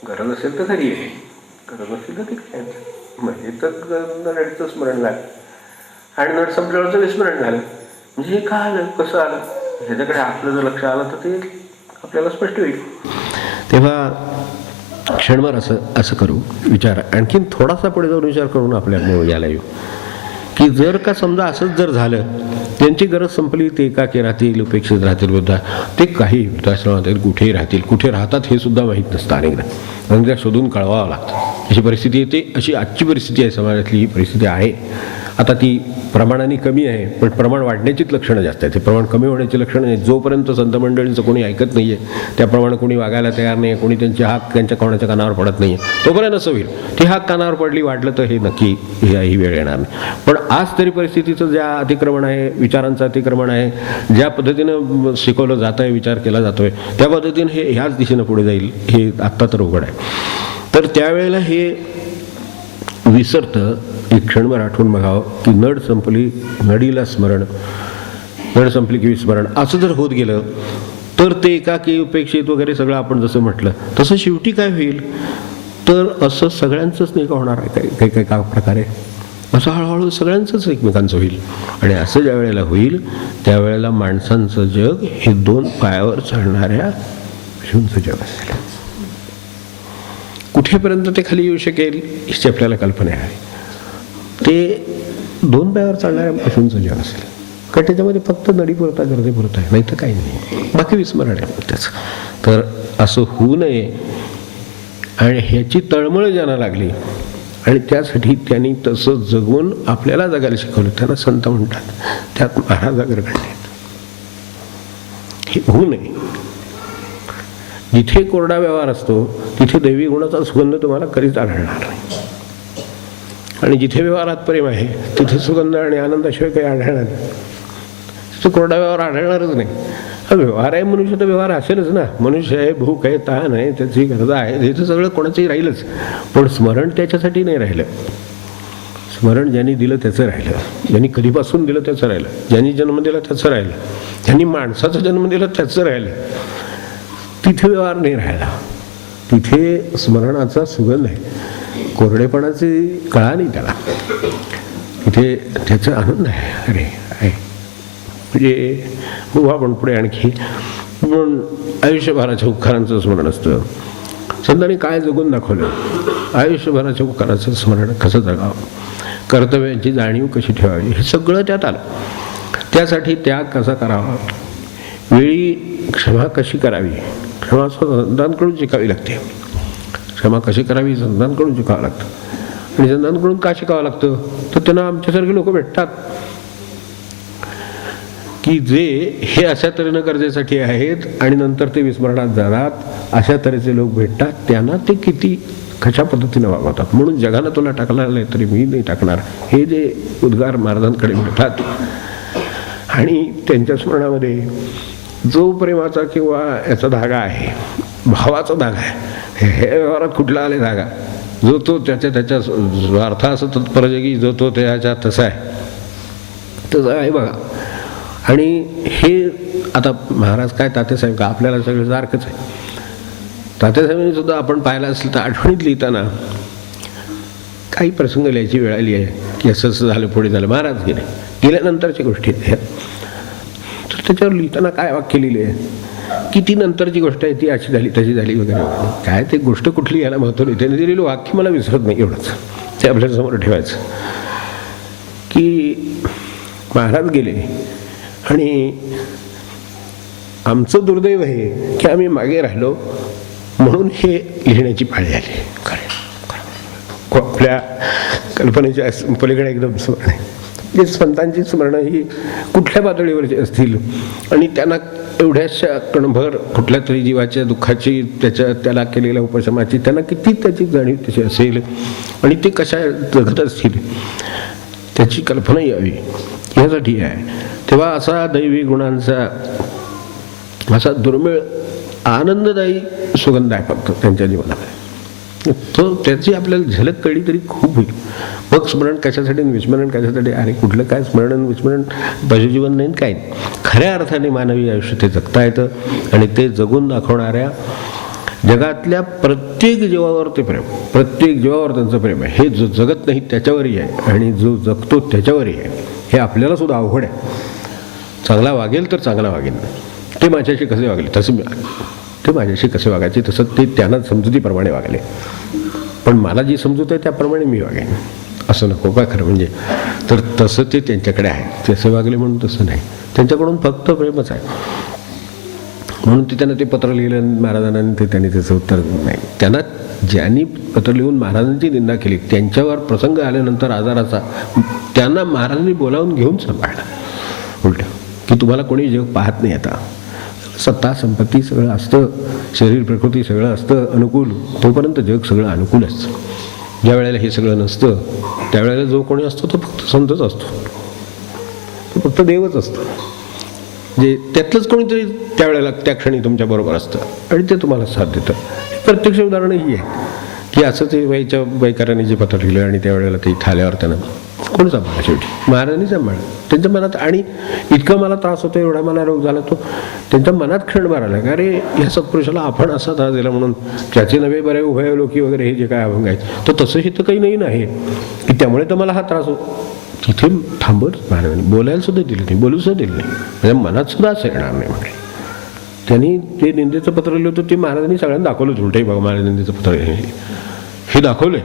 गरज असेल तर खरी आहे, गरज नसेल तर ते काय. म्हणजे तर नडीचं स्मरण झालं आणि नड संपल्यावरचं विस्मरण झालं. म्हणजे हे का आलं, कसं आलं, ह्याच्याकडे आपलं जर लक्ष आलं तर ते आपल्याला स्पष्ट होईल. तेव्हा क्षणभर असं करू विचार, आणखीन थोडासा पुढे जाऊन विचार करून आपल्या याला येऊ की जर का समजा असंच जर झालं, त्यांची गरज संपली, ते एकाकी राहतील, उपेक्षित राहतील, वृद्धा ते काही वृद्धाश्रमात कुठेही राहतील, कुठे राहतात हे सुद्धा माहीत नसतं अनेकदा, आणि त्या शोधून कळवावं लागतं. अशी परिस्थिती येते. अशी आजची परिस्थिती आहे, समाजातली ही परिस्थिती आहे. आता ती प्रमाणाने कमी आहे, पण प्रमाण वाढण्याचीच लक्षणं जास्त आहेत. ते प्रमाण कमी होण्याची लक्षणं नाही. जोपर्यंत संत मंडळींचं कोणी ऐकत नाही आहे, त्याप्रमाणे कोणी वागायला तयार नाही आहे, कोणी त्यांची हाक त्यांच्या कोणाच्या कानावर पडत नाही आहे, तोपर्यंत असं होईल. ती हाक कानावर पडली, वाढलं तर हे नक्की ही वेळ येणार नाही. पण आज तरी परिस्थितीचं ज्या अतिक्रमण आहे, विचारांचं अतिक्रमण आहे, ज्या पद्धतीनं शिकवलं जातं आहे, विचार केला जातो आहे, त्या पद्धतीनं हे ह्याच दिशेनं पुढे जाईल हे आत्ता तर उघड आहे. तर त्यावेळेला हे विसरतं. एक क्षणभर आठवून बघावं की नड संपली, नडीला स्मरण, नड संपली की विस्मरण, असं जर होत गेलं तर ते एकाकी उपेक्षित वगैरे सगळं आपण जसं म्हटलं तसं शेवटी काय होईल, तर असं सगळ्यांचंच नाही का होणार आहे काही काही प्रकारे, असं हळूहळू सगळ्यांचंच एकमेकांचं होईल. आणि असं ज्या वेळेला होईल त्यावेळेला माणसांचं जग हे दोन पायावर चालणाऱ्या पशूंचं जग असेल. कुठेपर्यंत ते खाली येऊ शकेल याची आपल्याला कल्पना आहे. ते दोन पायावर चालणाऱ्या पशूंचं जग असेल, कारण त्याच्यामध्ये फक्त नडीपुरता गरजेपुरता आहे, नाही तर काही नाही, बाकी विस्मरण आहे त्याचं. तर असं होऊ नये आणि ह्याची तळमळ ज्यांना लागली आणि त्यासाठी त्यांनी तसं जगून आपल्याला जगायला शिकवलं, त्यांना संत म्हणतात. त्यात महाराज अग्र घडले. हे होऊ नये. जिथे कोरडा व्यवहार असतो तिथे दैवी गुणाचा सुगंध तुम्हाला कधीच आढळणार नाही, आणि जिथे व्यवहारात प्रेम आहे तिथे सुगंध आणि आनंदाशिवाय काही आढळणार नाही. तिथे कोरडा व्यवहार आढळणारच नाही. हा व्यवहार आहे, मनुष्य तर व्यवहार असेलच ना. मनुष्य आहे, भूक आहे, तहान आहे, त्याची गरजा आहे, तिथं सगळं कोणाचंही राहीलच. पण स्मरण त्याच्यासाठी नाही राहिलं. स्मरण ज्यांनी दिलं त्याचं राहिलं, ज्यांनी कधीपासून दिलं त्याचं राहिलं, ज्यांनी जन्म दिला त्याचं राहिलं, ज्यांनी माणसाचा जन्म दिला त्याचं राहिलं. तिथे व्यवहार नाही राहिला, तिथे स्मरणाचा सुगंध आहे. कोरडेपणाची कळा नाही त्याला, तिथे त्याचा आनंद आहे. अरे आहे म्हणजे बघू आपण पुढे आणखी. म्हणून आयुष्यभराच्या उपकारांचं स्मरण असतं. संतांनी काय जगून दाखवलं, आयुष्यभराच्या उपकाराचं स्मरण कसं जगावं, कर्तव्याची जाणीव कशी ठेवावी, हे सगळं त्यात आलं. त्यासाठी त्याग कसा करावा, वेळी क्षमा कशी करावी, क्षमा संतांकडून शिकावी लागते. क्षमा कशी करावी संतांकडून शिकावं लागतं. आणि संतांकडून का शिकावं लागतं, तर त्यांना आमच्यासारखे लोक भेटतात की जे हे अशा तऱ्हेनं गरजेसाठी आहेत आणि नंतर ते विस्मरणात जातात. अशा तऱ्हेचे लोक भेटतात, त्यांना ते किती कशा पद्धतीनं वागवतात. म्हणून जगानं तुला टाकणार नाही तरी मी नाही टाकणार, हे जे उद्गार महाराजांकडे मिळतात. आणि त्यांच्या स्मरणामध्ये जो प्रेमाचा किंवा याचा धागा आहे, भावाचा धागा आहे, हे व्यवहारात कुठला आले धागा, जो तो त्याच्या स्वार्था असं तत्पर जगी जो तो त्याच्या तसा आहे, तसं आहे बघा. आणि हे आता महाराज काय तात्यासाहेब का आपल्याला सगळं सारखंच आहे. तात्यासाहेबांनी सुद्धा आपण पाहिलं असेल तर आठवणीत लिहिताना काही प्रसंग लिहायची वेळ आली आहे की असं असं झालं, पुढे झालं, महाराज गेल्यानंतरच्या गोष्टी आहेत. तर त्याच्यावर लिहिताना काय वाक्य लिहिले आहे, किती नंतरची गोष्ट आहे, ती अशी झाली तशी झाली वगैरे. काय ते गोष्ट कुठली याला महत्त्व नाही. त्याने दिलेलं वाक्य मला विसरत नाही, एवढंच ते आपल्यासमोर ठेवायचं की महाराज गेले आणि आमचं दुर्दैव आहे की आम्ही मागे राहिलो म्हणून हे लिहिण्याची पाळी आली. खरं आपल्या कल्पनेच्या पलीकडे एकदम स्मरण आहे. जे संतांची स्मरणं ही कुठल्या पातळीवरची असतील आणि त्यांना एवढ्याशा कणभर कुठल्या तरी जीवाच्या दुःखाची त्याला केलेल्या उपशमाची त्यांना किती त्याची जाणीव त्याची असेल आणि ते कशा जगत असतील त्याची कल्पना यावी यासाठी आहे. तेव्हा असा दैवी गुणांचा असा दुर्मिळ आनंददायी सुगंध आहे फक्त त्यांच्या जीवनामध्ये. तो त्याची आपल्याला झलक कळली तरी खूप होईल. मग स्मरण कशासाठी विस्मरण कशासाठी, अरे कुठलं काय स्मरण विस्मरण, पशुजीवन नाही काय. खऱ्या अर्थाने मानवी आयुष्य ते जगता येतं आणि ते जगून दाखवणाऱ्या जगातल्या प्रत्येक जीवावर ते प्रेम, प्रत्येक जीवावर त्यांचं प्रेम आहे. हे जो जगत नाही त्याच्यावरही आहे आणि जो जगतो त्याच्यावरही आहे. हे आपल्याला सुद्धा अवघड आहे. चांगला वागेल तर चांगला वागेल, ते माझ्याशी कसे वागले तसं ते माझ्याशी कसे वागायचे तसं ते त्यांना समजुतीप्रमाणे वागले, पण मला जी समजूत आहे त्याप्रमाणे मी वागेन असं नको का खरं म्हणजे. तर तसं ते त्यांच्याकडे आहे. ते असे वागले म्हणून तसं नाही, त्यांच्याकडून फक्त प्रेमच आहे. म्हणून ते त्यांना ते पत्र लिहिलं महाराजांनी, ते त्यांनी त्याचं उत्तर नाही. त्यांना ज्यांनी पत्र लिहून महाराजांची निंदा केली त्यांच्यावर प्रसंग आल्यानंतर आजाराचा त्यांना महाराजांनी बोलावून घेऊन सांभाळलं उलट, की तुम्हाला कोणी जग पाहत नाही. आता सत्ता संपत्ती सगळं असतं, शरीर प्रकृती सगळं असतं अनुकूल, तोपर्यंत जग सगळं अनुकूलच. ज्या वेळेला हे सगळं नसतं त्यावेळेला जो कोणी असतो तो फक्त संतच असतो, तो फक्त देवच असतो. जे त्यातलंच कोणीतरी त्यावेळेला त्या क्षणी तुमच्याबरोबर असतं आणि ते तुम्हाला साथ देतं. प्रत्यक्ष उदाहरणं ही आहे की असं ते बाईच्या बाईकारांनी जे पत्र लिहिलं आणि त्यावेळेला ते इथं आल्यावर त्यांना कोण सांभाळा, शेवटी महाराजांनी सांभाळलं. त्यांच्या मनात आणि इतकं मला त्रास होतो, एवढा मला रोग झाला, तो त्यांच्या मनात क्षण मारायला का अरे ह्या सत्पुरुषाला आपण असा त्रास दिला म्हणून त्याचे नवे बरे उभयलोकी वगैरे हे जे काय अभंग आहेत, तर तसंही तर काही नाही आहे की त्यामुळे तर मला हा त्रास होतो. तिथे थांबत महाराजांनी बोलायला सुद्धा दिलं नाही, बोलू सुद्धा दिलं नाही, म्हणजे मनात सुद्धा असं येणार नाही म्हटले. त्यांनी ते निंदेचं पत्र लिहिलं होतं ते महाराजांनी सगळ्यांना दाखवलं. उलटही बघा महाराज निंदेचं पत्र हे दाखवलंय,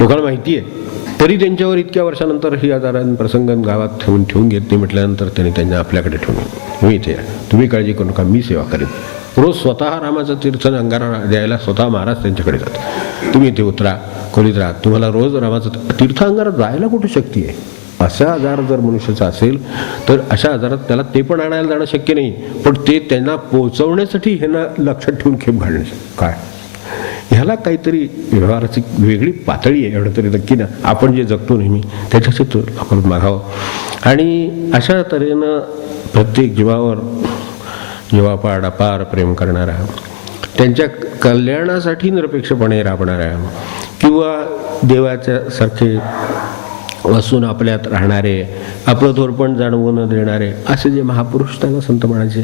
लोकांना माहिती आहे, तरी त्यांच्यावर इतक्या वर्षानंतर ही आजारान प्रसंग गावात ठेवून घेत नाही म्हटल्यानंतर त्यांनी त्यांना आपल्याकडे ठेवून, तुम्ही इथे या, तुम्ही काळजी करू नका, मी सेवा करेन. रोज स्वतः रामाचं तीर्थ अंगारा द्यायला स्वतः महाराज त्यांच्याकडे जातात. तुम्ही इथे उतरा, खोलीत राहा, तुम्हाला रोज रामाचं तीर्थ अंगारात जायला कुठे शक्ती आहे. असा आजार जर मनुष्याचा असेल तर अशा आजारात त्याला ते पण आणायला जाणं शक्य नाही, पण ते त्यांना पोहोचवण्यासाठी ह्यांना लक्षात ठेवून खेप घालणे काय, ह्याला काहीतरी व्यवहाराची वेगळी पातळी आहे एवढं तरी नक्की ना. आपण जे जगतो नेहमी त्याच्याशी आपण मागावं. आणि अशा तऱ्हेनं प्रत्येक जीवावर जीवापाड अपार प्रेम करणारा, त्यांच्या कल्याणासाठी निरपेक्षपणे राबणारा किंवा देवाच्या सारखे असून आपल्यात राहणारे, आपलं थोरपण जाणवू न देणारे असे जे महापुरुष त्यांना संत म्हणायचे,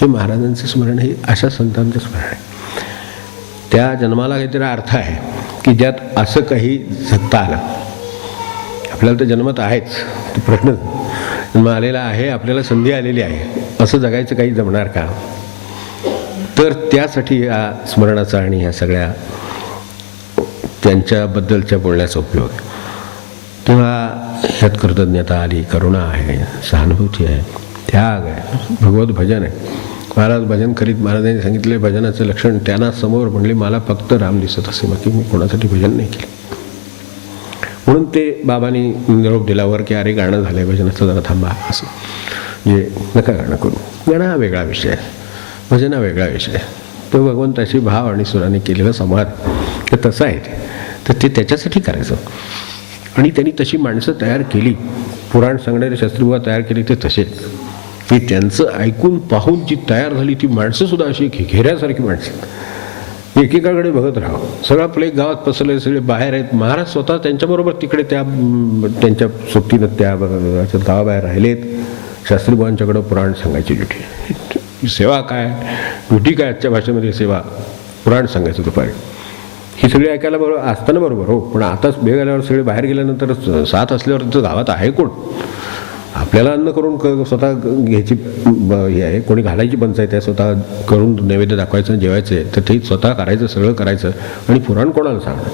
हे महाराजांचे स्मरण हे अशा संतांचे स्मरण आहे. त्या जन्माला काहीतरी अर्थ आहे की ज्यात असं काही जगता आलं. आपल्याला तर जन्मत आहेच, तो प्रश्न जन्म आलेला आहे, आपल्याला संधी आलेली आहे, असं जगायचं काही जमणार का. तर त्यासाठी या स्मरणाचा आणि ह्या सगळ्या त्यांच्याबद्दलच्या बोलण्याचा उपयोग आहे. तेव्हा ह्यात कृतज्ञता आली, करुणा आहे, सहानुभूती आहे, त्याग आहे, भगवत भजन आहे. महाराज भजन करीत महाराजांनी सांगितले भजनाचं लक्षण त्यांना समोर म्हणले मला फक्त राम दिसत असे, बाकी मी कोणासाठी भजन नाही केले. म्हणून ते बाबांनी निरोप दिल्यावर की अरे गाणं झालंय भजनाचं जरा थांबा, असं म्हणजे नका गाणं करू. गाणं हा वेगळा विषय आहे, भजन हा वेगळा विषय आहे. तो भगवंताशी भाव आणि सुराने केलेला संवाद तर तसं आहे ते, तर ते त्याच्यासाठी करायचं. आणि त्यांनी तशी माणसं तयार केली, पुराण सांगणारे शास्त्रीबुवा तयार केले ते तसे की त्यांचं ऐकून पाहून जी तयार झाली ती माणसं सुद्धा अशी घेऱ्यासारखी माणसं, एकेकाकडे बघत राहावं. सगळा प्लेग गावात पसरले, सगळे बाहेर आहेत. महाराज स्वतः त्यांच्याबरोबर तिकडे त्या त्यांच्या सुट्टीनं त्या गावाबाहेर राहिलेत. शास्त्रीबुवांच्याकडं पुराण सांगायची ड्युटी. सेवा काय ड्युटी काय आजच्या भाषेमध्ये सेवा, पुराण सांगायचं दुपारी. ही सगळी ऐकायला बरोबर असताना बरोबर हो, पण आताच बेग आल्यावर सगळे बाहेर गेल्यानंतर साथ असल्यावर तर गावात आहे कोण. आपल्याला अन्न करून स्वतः घ्यायची हे आहे, कोणी घालायची पंचायत आहे, स्वतः करून नैवेद्य दाखवायचं जेवायचं आहे, तर ते स्वतः करायचं, सगळं करायचं. आणि पुराण कोणाला सांगणार,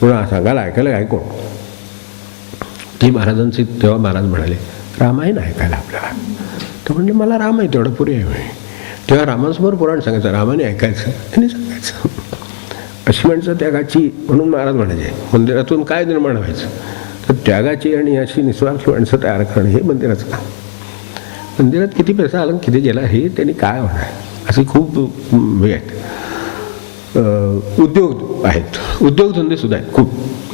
कोणा सांगायला ऐकायला आहे कोण. ती महाराजांची तेव्हा महाराज म्हणाले रामायण ऐकायला आपल्याला, तर म्हणले मला राम आहे तेवढं पुरे आहे. तेव्हा रामासमोर पुराण सांगायचं, रामाने ऐकायचं आणि सांगायचं. अशी माणसं त्यागाची, म्हणून महाराज म्हणायचे मंदिरातून काय निर्माण व्हायचं, तर त्यागाची आणि अशी निस्वार्थ माणसं तयार करणं हे मंदिराचं काम. मंदिरात किती पैसा आला किती गेला हे त्यांनी काय होणार, असे खूप हे आहेत. उद्योग आहेत, उद्योगधंदे सुद्धा आहेत खूप.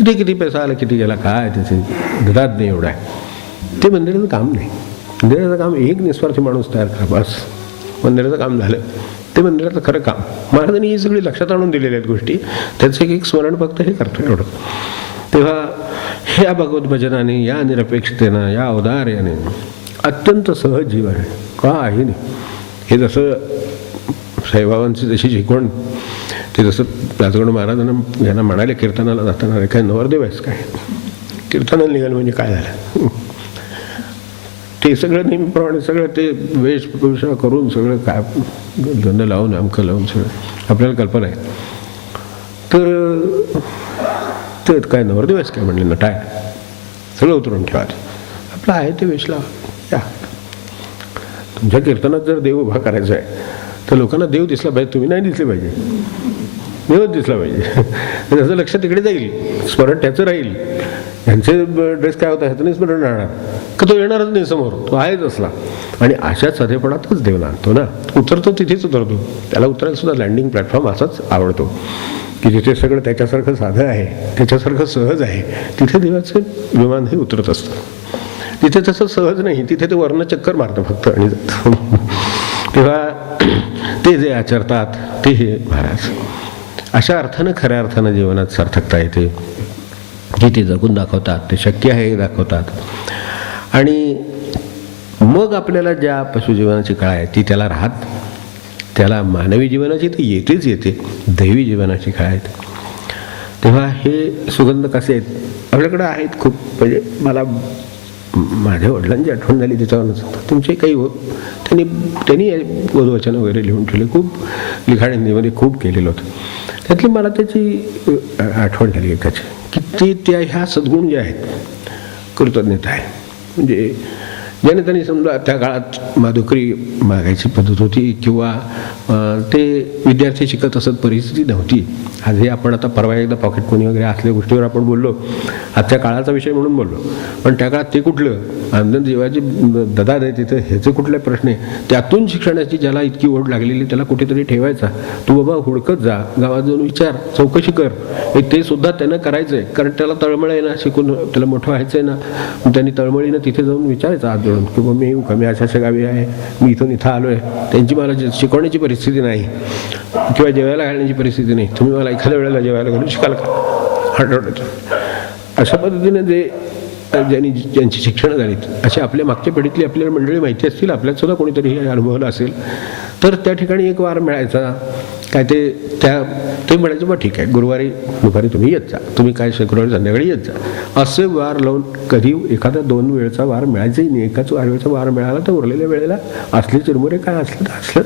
किती पैसा आला किती गेला काय त्याचे ददात नाही एवढा आहे. ते मंदिराचं काम नाही. मंदिराचं काम एक निस्वार्थी माणूस तयार करा, बस मंदिराचं काम झालं. ते मंदिराचं खरं काम महाराजांनी ही सगळी लक्षात आणून दिलेल्या आहेत गोष्टी. त्याचं एक स्मरण फक्त हे करतो एवढं. तेव्हा ह्या भगवत भजनाने, या निरपेक्षतेनं, या औदार्याने अत्यंत सहज जीवन आहे, काही नाही. हे जसं साईबाबांची जशी शिकवण, ते जसं राजगड महाराजांना यांना म्हणाले कीर्तनाला जाताना, रे काय नवरदेव आहेस काय, कीर्तनाला निघाल म्हणजे काय झालं. ते सगळं नेहमीप्रमाणे सगळं ते वेशभूषा करून सगळं काय गंध लावून अमकं लावून सगळं आपल्याला कल्पना आहे. तर ते काय नवरदेव आहेस काय म्हणले, नटाय सगळं उतरून ठेवा, आपलं आहे ते वेश लावा. या तुमच्या कीर्तनात जर देव उभा करायचा आहे तर लोकांना देव दिसला पाहिजे, तुम्ही नाही दिसले पाहिजे, देवच दिसला पाहिजे. त्याचं लक्ष तिकडे जाईल, स्मरण त्याचं राहील. यांचे ड्रेस काय होता ह्याचं नाही स्मरण राहणार, का तो येणारच नाही समोर, तो आहेच असला. आणि अशा साधेपणातच देव आणतो ना, उतरतो तिथेच उतरतो. त्याला उतरायला सुद्धा लँडिंग प्लॅटफॉर्म असाच आवडतो की जिथे सगळं त्याच्यासारखं साधं आहे, त्याच्यासारखं सहज आहे, तिथे देवाचं विमान हे उतरत असतं. तिथे तसं सहज नाही, तिथे ते वर्ण चक्कर मारतं फक्त आणि जातं. तेव्हा ते जे आचरतात ते हे महाराज अशा अर्थानं, खऱ्या अर्थानं जीवनात सार्थकता येते की ते जगून दाखवतात, ते शक्य आहे हे दाखवतात. आणि मग आपल्याला ज्या पशुजीवनाची काळ आहे ती त्याला राहत, त्याला मानवी जीवनाची तर येतेच येते, दैवी जीवनाची काळ आहेत. तेव्हा हे सुगंध कसे आहेत आपल्याकडे आहेत खूप. म्हणजे मला माझ्या वडिलांची आठवण झाली त्याच्यावरच. तुमचे काही त्यांनी वधवचन वगैरे लिहून ठेवले, खूप लिखाण हिंदीमध्ये खूप केलेलं होतं. त्यातली मला त्याची आठवण झाली एकाची, की ते त्या ह्या सद्गुण जे आहेत, कृतज्ञता आहे. म्हणजे ज्याने त्यांनी समजा त्या काळात माधुकरी मागायची पद्धत होती किंवा ते विद्यार्थी शिकत असत, परिस्थिती नव्हती. आज हे आपण आता परवा एकदा पॉकेट मनी वगैरे असल्या गोष्टीवर आपण बोललो, आजच्या काळाचा विषय म्हणून बोललो. पण त्या काळात ते कुठलं आनंद जीवाची ददाद आहे तिथं, ह्याचं कुठला प्रश्न आहे. त्यातून शिक्षणाची ज्याला इतकी ओढ लागलेली त्याला कुठेतरी ठेवायचा. तू बाबा हुडकत जा, गावात जाऊन विचार, चौकशी कर. ते सुद्धा त्यानं करायचं आहे, कारण त्याला तळमळ आहे ना, शिकून त्याला मोठं व्हायचं आहे ना. त्यांनी तळमळीनं तिथे जाऊन विचारायचं हात जोडून की बाबा मी येऊ का, मी अशा गावी आहे, मी इथून इथं आलो आहे, त्यांची मला शिकवण्याची परिस्थिती नाही किंवा जेवायला घालण्याची परिस्थिती नाही, तुम्ही मला एखाद्या वेळेला जेवायला घालून शिकाल का आठवड्यात. अशा पद्धतीने ज्यांची शिक्षणं झालीत, अशी आपल्या मागच्या पिढीतली आपल्याला मंडळी माहिती असतील, आपल्यात सुद्धा कोणीतरी हे अनुभवलं असेल, तर त्या ठिकाणी एक वार मिळायचा. काय ते म्हणायचं बा ठीक आहे, गुरुवारी दुपारी तुम्ही येत जा, तुम्ही काय शुक्रवारी संध्याकाळी येत जा, असे वार लावून कधी एखादा 2 वेळचा वार मिळायचाही नाही. एकाच वेळचा वार मिळाला तर उरलेल्या वेळेला असले चिरमुरे काय असलं तर असलं,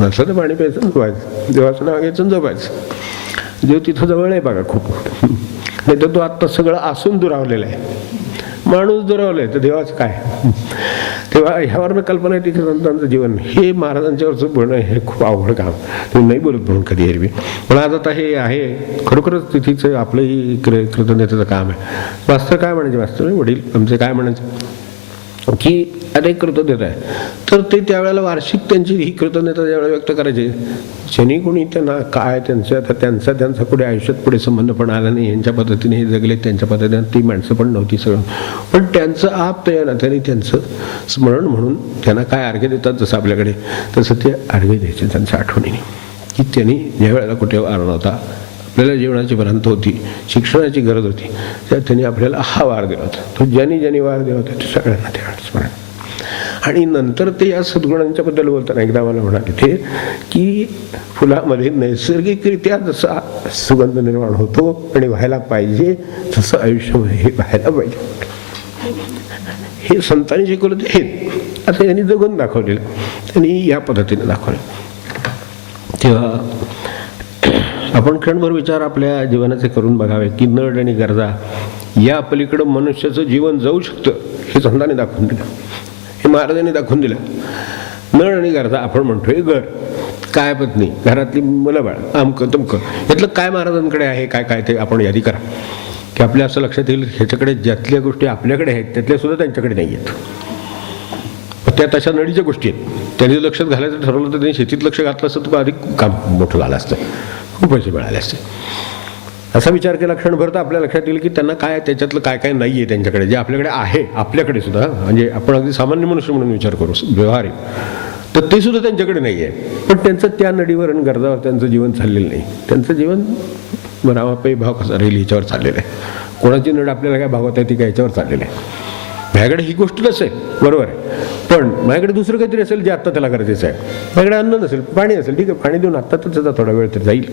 नसलं तर पाणी प्यायचं, झोपायचं, देवाचं नाव घ्यायचं, झोपायचं. देव तिथं जवळ आहे बघा खूप. नाही तर तो आत्ता सगळं असून दुरावलेला आहे, माणूस दुरावलाय तर देवाचं काय. तेव्हा ह्यावरनं कल्पना येते की संतांचं जीवन हे महाराजांच्यावरचं बोलणं हे खूप अवघड काम, तुम्ही नाही बोलत म्हणून कधी एरवी. पण आज आता हे आहे खरोखरच तिथीचं आपलंही कृतज्ञतेचं काम आहे. वास्तव काय म्हणायचे, वास्तव वडील आमचे काय म्हणायचे की अनेक कृतज्ञता आहे. तर ते त्यावेळेला वार्षिक त्यांची ही कृतज्ञता ज्यावेळेला व्यक्त करायचे, शनी कोणी त्यांना काय त्यांचा पुढे आयुष्यात पुढे संबंध पण आला नाही, यांच्या पद्धतीने हे जगले, त्यांच्या पद्धतीने ती माणसं पण नव्हती सगळं. पण त्यांचं आप या नात्याने त्यांचं स्मरण म्हणून त्यांना काय अर्घ्य देतात जसं आपल्याकडे, तसं ते अर्घ्य द्यायचे त्यांच्या आठवणीने. की त्यांनी ज्या वेळेला कुठे वार नव्हता, आपल्याला जेवणाची भ्रांत होती, शिक्षणाची गरज होती, त्यात त्यांनी आपल्याला हा वार दिला होता. तो ज्यांनी वार दिला होता ते सगळ्यांना ते स्मरण. आणि नंतर ते या सद्गुणांच्याबद्दल बोलताना एकदा मला म्हणाले ते की फुलामध्ये नैसर्गिकरित्या जसा सुगंध निर्माण होतो आणि व्हायला पाहिजे तसं आयुष्यामध्ये हे व्हायला पाहिजे. हे संतांनी शिकवलं ते हे आता यांनी जगून दाखवलेलं, त्यांनी या पद्धतीने दाखवलं. तेव्हा आपण क्षणभर विचार आपल्या जीवनाचे करून बघावे की नड आणि गरजा या पलीकडं मनुष्याचं जीवन जाऊ शकतं हे संतांनी दाखवून दिलं, हे महाराजांनी दाखवून दिलं. नळ आणि गरजा आपण म्हणतोय, घर काय पत्नी, घरातली मुलं बाळ, अमकं तमकं, यातलं काय महाराजांकडे आहे, काय काय ते आपण यादी करा की आपल्या असं लक्षात येईल ह्याच्याकडे ज्यातल्या गोष्टी आपल्याकडे आहेत त्यातल्या सुद्धा त्यांच्याकडे नाही आहेत. त्या तशा नळीच्या गोष्टी आहेत, त्यांनी लक्षात घालायचं ठरवलं तर त्यांनी शेतीत लक्ष घातलं असतं तर अधिक काम मोठं झालं असतं, खूप पैसे मिळाले असते. असा विचार केला क्षणभर तर आपल्या लक्षात येईल की त्यांना काय त्याच्यातलं काय काय नाही आहे त्यांच्याकडे, जे आपल्याकडे आहे, आपल्याकडे सुद्धा, म्हणजे आपण अगदी सामान्य मनुष्य म्हणून विचार करू व्यवहारिक, तर ते सुद्धा त्यांच्याकडे नाही आहे. पण त्यांचं त्या नडीवर आणि गरजावर त्यांचं जीवन चाललेलं नाही. त्यांचं जीवन मनावापायी भाव कसा राहील याच्यावर चाललेलं आहे. कोणाची नड आपल्याला काय भागवत आहे ती काय याच्यावर चाललेलं आहे. माझ्याकडे ही गोष्ट नसेल, बरोबर आहे, पण माझ्याकडे दुसरं काहीतरी असेल जे आत्ता त्याला गरजेचं आहे. माझ्याकडे अन्न नसेल, पाणी असेल, ठीक आहे, पाणी देऊन आत्ता तर त्याचा थोडा वेळ तर जाईल.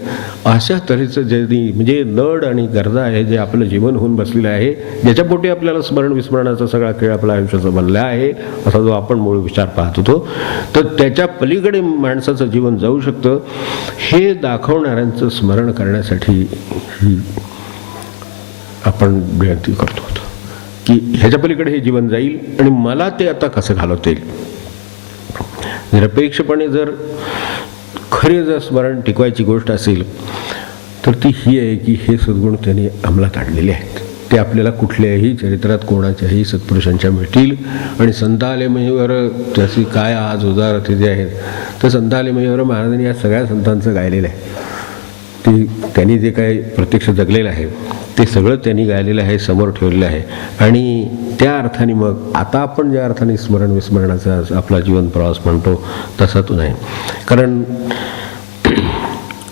अशा तऱ्हेचं जे म्हणजे नड आणि गरजा आहे, जे आपलं जीवन होऊन बसलेलं आहे, ज्याच्या पोटी आपल्याला स्मरण विस्मरणाचा सगळा खेळ आपला आयुष्याचा बनला आहे, असा जो आपण मूळ विचार पाहत होतो, तर त्याच्या पलीकडे माणसाचं जीवन जाऊ शकतं हे दाखवणाऱ्यांचं स्मरण करण्यासाठी आपण विनंती करतो होतो की ह्याच्या पलीकडे हे जीवन जाईल आणि मला ते आता कसं घालवता येईल. निरपेक्षपणे जर खरे जर स्मरण टिकवायची गोष्ट असेल तर ती ही आहे की हे सद्गुण त्यांनी अंमलात आणलेले आहेत. ते आपल्याला कुठल्याही चरित्रात कोणाच्याही सत्पुरुषांच्या मिळतील. आणि संतालेमहीवर त्याची काय आज उदार अतिथी आहेत, तर संतालेमहीवर महाराजांनी या सगळ्या संतांचं गायलेलं आहे. ते त्यांनी जे काही प्रत्यक्ष जगलेलं आहे ते सगळं त्यांनी गायलेलं आहे, समोर ठेवलेलं आहे. आणि त्या अर्थाने मग आता आपण ज्या अर्थाने स्मरण विस्मरणाचा आपला जीवन प्रवास म्हणतो तसा तो नाही. कारण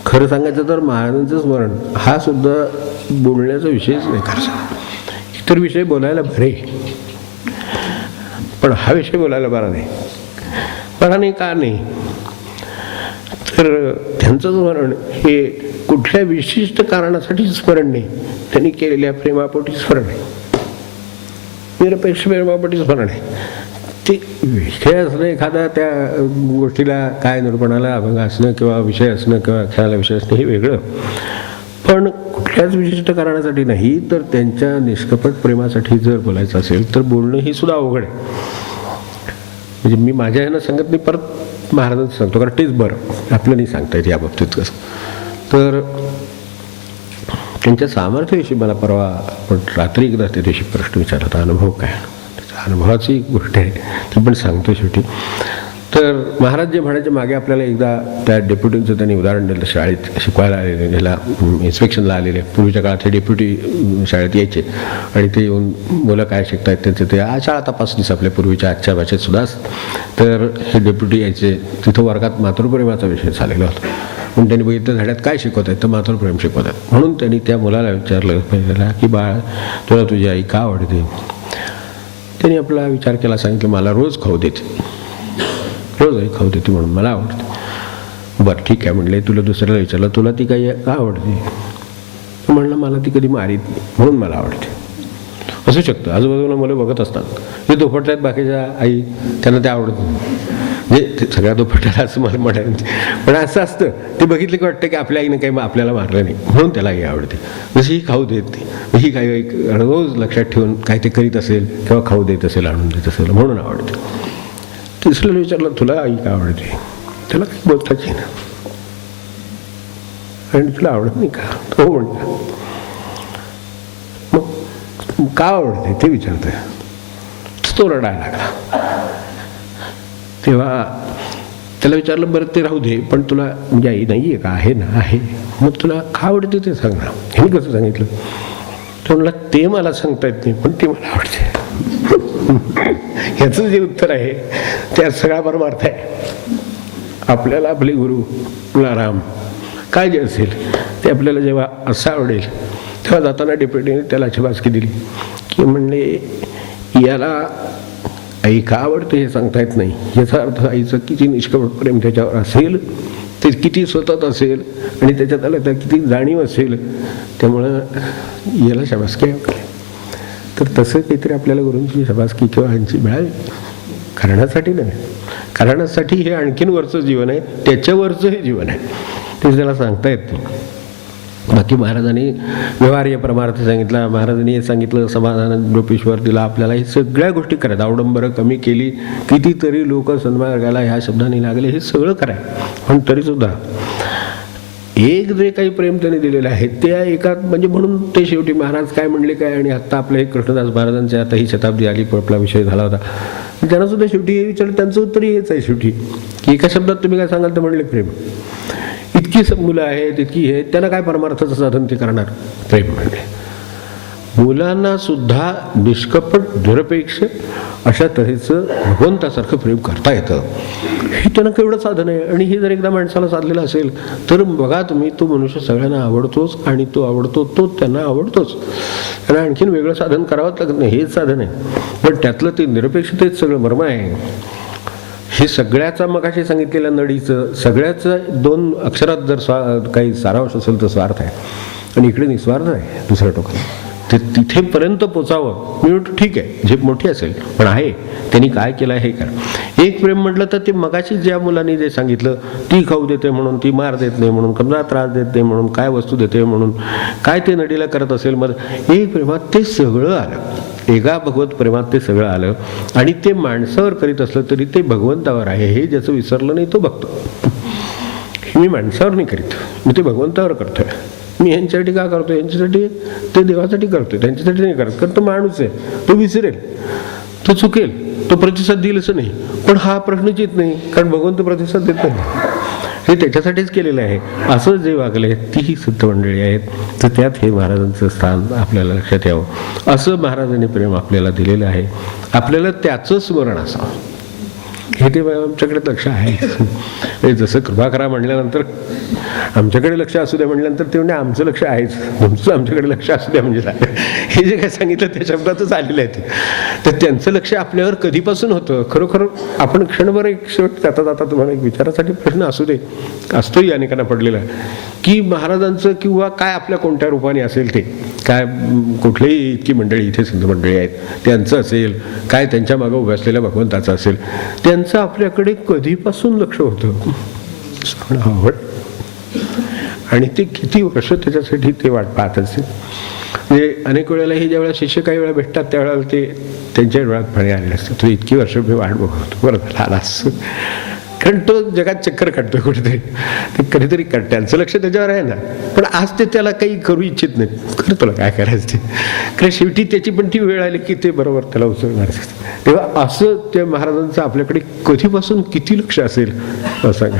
खरं सांगायचं तर महाराजांचं स्मरण हा सुद्धा बोलण्याचा विषयच नाही. खरं इतर विषय बोलायला बरे, पण हा विषय बोलायला बरा नाही. बरा नाही का नाही, तर त्यांचं स्मरण हे कुठल्या विशिष्ट कारणासाठी स्मरण नाही, त्यांनी केलेल्या प्रेमापोटी स्मरण आहे, निरपेक्ष प्रेमापोटी स्मरण आहे. ते विषय असणं, एखादा त्या गोष्टीला काय निरूपणाला अभंग असणं किंवा विषय असणं किंवा खेळाला विषय असणं हे वेगळं, पण कुठल्याच विशिष्ट कारणासाठी नाही, तर त्यांच्या निष्कपट प्रेमासाठी जर बोलायचं असेल तर बोलणं ही सुद्धा अवघड आहे. म्हणजे मी माझ्या ह्यानं सांगत नाही, परत महाराजांचं सांगतो, कारण तेच बरं, आपलं नाही सांगता येत या बाबतीत कसं. तर त्यांच्या सामर्थ्याविषयी मला परवा पण रात्री एकदा त्या दिवशी प्रश्न विचारला होता, अनुभव काय. त्याच्या अनुभवाची गोष्ट आहे ती पण सांगतो शेवटी. तर महाराज जे म्हणायचे, मागे आपल्याला एकदा त्या डेप्युटींचं त्यांनी उदाहरण दिलं, शाळेत शिकवायला आलेले, ह्याला इन्स्पेक्शनला आलेले. पूर्वीच्या काळात हे डेप्युटी शाळेत यायचे आणि ते येऊन मुलं काय शिकतायत त्यांचं ते शाळा तपासणीस आपल्या पूर्वीच्या आजच्या भाषेत सुद्धा. तर हे डेप्युटी यायचे, तिथं वर्गात मातृप्रेमाचा विषय झालेला होता. पण त्यांनी बघितलं झाड्यात काय शिकवत आहेत, तर मातृप्रेम शिकवत आहेत. म्हणून त्यांनी त्या मुलाला विचारलं पहिल्याला की बाळ, तुला तुझी आई का आवडते. त्यांनी आपला विचार केला, सांगितलं मला रोज खाऊ देते, रोज आई खाऊ देते म्हणून मला आवडते. बरं ठीक आहे म्हणले. तुला दुसऱ्याला विचारलं, तुला ती काही का आवडते. म्हणलं मला ती कधी मारीत नाही म्हणून मला आवडते. असू शकतं, आजूबाजूला मुलं बघत असतात, हे दोपटल्यात बाकीच्या आई, त्यांना ते आवडत नाही. म्हणजे सगळ्या दोपट्याला असं मला म्हणायचं, पण असं असतं, ते बघितलं की वाटतं की आपल्या आईनं काही आपल्याला मारलं नाही म्हणून त्याला आई आवडते. जशी ही खाऊ देत नाही, ही काही रोज लक्षात ठेवून काय ते करीत असेल किंवा खाऊ देत असेल, आणून देत असेल म्हणून आवडते. तिसऱ्याला विचारलं, तुला आई का आवडते. त्याला काही बोलताच ना, आणि तुला आवडत नाही का. हो म्हणलं. मग का आवडते ते विचारतोय. तो रडायला लागला. तेव्हा त्याला विचारलं, बरं ते राहू दे, पण तुला म्हणजे आई नाही आहे का. आहे ना, आहे. मग तुला का आवडते ते सांग ना. हे कसं सांगितलं. तो म्हणला, ते मला सांगता येत नाही, पण ते मला आवडते. ह्याचं जे उत्तर आहे त्यात सगळा परमार्थ आहे. आपल्याला आपले गुरु तुकाराम काय जे असेल ते आपल्याला जेव्हा असं आवडेल, तेव्हा जाताना डेप्युटीने त्याला शबासकी दिली की म्हणले, याला आई का आवडते हे सांगता येत नाही. याचा अर्थ आईचं किती निष्कपट प्रेम त्याच्यावर असेल, ते किती स्वतःत असेल आणि त्याच्यात आलं तर किती जाणीव असेल, त्यामुळं याला शबासकी आहे. तर तसं काहीतरी आपल्याला गुरूंची शबासकी किंवा ह्यांची मिळावी, करण्यासाठी नाही, करण्यासाठी हे आणखीन वरचं जीवन आहे, त्याच्यावरचं हे जीवन आहे, ते त्याला सांगता येत नाही. बाकी महाराजांनी व्यवहार्य परमार्थ सांगितला, महाराजांनी हे सांगितलं समाधान गोपेश्वर दिला आपल्याला. ही सगळ्या गोष्टी करायत, आवडंबरं कमी केली, कितीतरी लोक सन्मार्गाला ह्या शब्दांनी लागले, हे सगळं कराय. पण तरीसुद्धा एक जे काही प्रेम त्यांनी दिलेलं आहे त्या एका म्हणजे म्हणून ते शेवटी महाराज काय म्हणले काय. आणि आत्ता आपलं एक कृष्णदास महाराजांच्या आता ही शताब्दी आली, आपला विषय झाला होता, त्यांना सुद्धा शेवटी हे विचारलं, त्यांचं उत्तर हेच आहे शेवटी की एका शब्दात तुम्ही काय सांगाल तर म्हणले प्रेम. इतकी मुलं आहेत, इतकी हे, त्यांना काय परमार्थाचं साधन ते करणार? प्रेम म्हणजे मुलांना सुद्धा निष्कपट निरपेक्ष अशा तऱ्हेचं भगवंतासारखं प्रेम करता येतं, हे त्यांना केवढं साधन आहे. आणि हे जर एकदा माणसाला साधलेलं असेल तर बघा तुम्ही, तो मनुष्य सगळ्यांना आवडतोच आणि तो आवडतो, तो त्यांना आवडतोच. त्यांना आणखीन वेगळं साधन करावंच लागत नाही, हेच साधन आहे. पण त्यातलं ते निरपेक्षतेच सगळं मर्म आहे. हे सगळ्याचा मगाशी सांगितलेल्या नडीचं सगळ्याचं 2 अक्षरात जर काही सारांश असेल तर स्वार्थ आहे, आणि इकडे निस्वार्थ आहे दुसऱ्या टोकाला. ते तिथेपर्यंत पोचावं. मी म्हणतो ठीक आहे, झेप मोठी असेल पण आहे, त्यांनी काय केलं हे करा. एक प्रेम म्हटलं तर ते मगाशी ज्या मुलांनी जे सांगितलं, ती खाऊ देते म्हणून, ती मार देत नाही म्हणून, कमला त्रास देत नाही म्हणून, काय वस्तू देते म्हणून, काय ते नडीला करत असेल, मग एक प्रेमात ते सगळं आलं. एका भगवत प्रेमात ते सगळं आलं. आणि ते माणसावर करीत असलं तरी ते भगवंतावर आहे, हे ज्याचं विसरलं नाही तो बघतो. मी माणसावर नाही करीत, मी ते भगवंतावर करतोय. मी यांच्यासाठी का करतो? यांच्यासाठी, ते देवासाठी करतोय, त्यांच्यासाठी नाही करत. कारण तो माणूस आहे, तो विसरेल, तो चुकेल, तो प्रतिसाद देईल असं नाही. पण हा प्रश्नच येत नाही, कारण भगवंत प्रतिसाद देत नाही, हे त्याच्यासाठीच केलेलं आहे. असं जे वागले तीही सुद्धा मंडळी आहेत. तर त्यात हे महाराजांचं स्थान आपल्याला लक्षात यावं. असं महाराजांनी प्रेम आपल्याला दिलेलं आहे. आपल्याला त्याचं स्मरण असावं, हे ते आमच्याकडे लक्ष आहे. जसं कृपा करा म्हणल्यानंतर आमच्याकडे लक्ष असू द्या म्हटल्यानंतर ते म्हणजे आमचं लक्ष आहेच, तुमचं आमच्याकडे लक्ष असू द्या म्हणजे हे जे काय सांगितलं त्या शब्दातच आलेलं आहे ते. तर त्यांचं लक्ष आपल्यावर कधीपासून होतं? खरोखर आपण क्षणभर एक शेवट जाता जाता तुम्हाला एक विचारासाठी प्रश्न असू दे, असतोही अनेकांना पडलेला, की महाराजांचं किंवा काय आपल्या कोणत्या रूपाने असेल ते काय, कुठलीही इतकी मंडळी इथे सिंधू मंडळी आहेत त्यांचं असेल, काय त्यांच्या मागं उभं असलेल्या भगवंताचं असेल, त्यांचं आपल्याकडे कधीपासून लक्ष होतं? आवड. आणि ते किती वर्ष त्याच्यासाठी ते वाट पाहत असतील. म्हणजे अनेक वेळेला हे ज्या वेळेला शिष्य काही वेळा भेटतात त्यावेळेला ते त्यांच्या डोळ्यात पाणी आलेलं असतं, तो इतकी वर्ष मी वाट बघतो, बरं झाला आलास. कारण तो जगात चक्कर काढतोय कुठेतरी, ते कधीतरी काढ, त्यांचं लक्ष त्याच्यावर आहे ना. पण आज ते त्याला काही करू इच्छित नाही, खरं तुला काय करायचं ते, कारण शेवटी त्याची पण ती वेळ आली की ते बरोबर त्याला उचलणार. तेव्हा असं त्या महाराजांचं आपल्याकडे कधीपासून किती लक्ष असेल असं सांगा.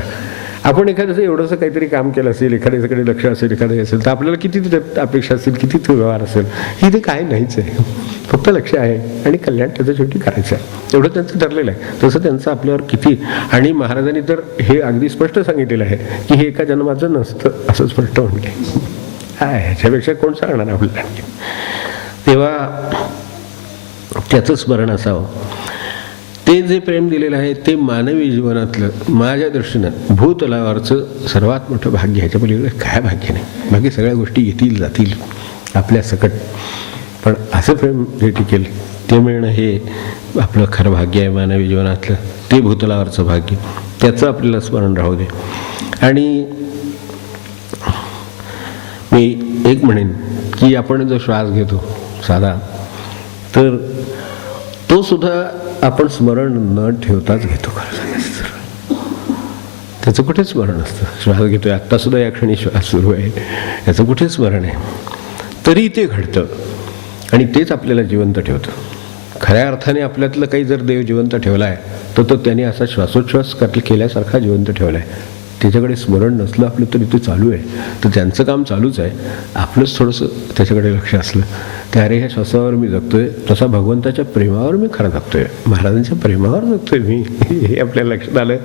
आपण एखाद्याचं एवढंसं काहीतरी काम केलं असेल, एखाद्याकडे लक्ष असेल, एखादं असेल, तर आपल्याला किती अपेक्षा असेल, किती व्यवहार असेल, ही ते काय नाहीच आहे. फक्त लक्ष आहे आणि कल्याण त्याचं शेवटी करायचं आहे, एवढं त्यांचं ठरलेलं आहे. तसं त्यांचं आपल्यावर किती. आणि महाराजांनी तर हे अगदी स्पष्ट सांगितलेलं आहे की हे एका जन्माचं नसतं, असं स्पष्ट म्हणले आहे. ह्याच्यापेक्षा कोण सांगणार आपल्याला? तेव्हा त्याचं स्मरण असावं. ते जे प्रेम दिलेलं आहे ते मानवी जीवनातलं माझ्या दृष्टीनं भूतलावरचं सर्वात मोठं भाग्य. ह्याच्या पलीकडे काय भाग्य नाही. बाकी सगळ्या गोष्टी येतील जातील आपल्या सकट, पण असं प्रेम जे टिकेल ते मिळणं हे आपलं खरं भाग्य आहे मानवी जीवनातलं. ते भूतलावरचं भाग्य, त्याचं आपल्याला स्मरण राहू दे. आणि मी एक म्हणेन की आपण जो श्वास घेतो साधा, तर तो सुद्धा आपण स्मरण न ठेवताच घेतो. खरं सांगायचं त्याचं कुठे स्मरण असतं? श्वास घेतोय, आत्ता सुद्धा या क्षणी श्वास सुरू आहे, याचं कुठे स्मरण आहे? तरी ते घडतं आणि तेच आपल्याला जिवंत ठेवतं. खऱ्या अर्थाने आपल्यातलं काही जर देव जिवंत ठेवला आहे तर तो त्याने असा श्वासोच्छ्वास केल्यासारखा जिवंत ठेवला आहे. त्याच्याकडे स्मरण नसलं आपलं तरी ते चालू आहे, तर त्यांचं काम चालूच आहे. आपलंच थोडंसं त्याच्याकडे लक्ष असलं तर अरे ह्या श्वासावर मी जगतोय, तसा भगवंताच्या प्रेमावर मी खरं जगतोय, महाराजांच्या प्रेमावर जगतोय मी, हे आपल्या लक्षात आलं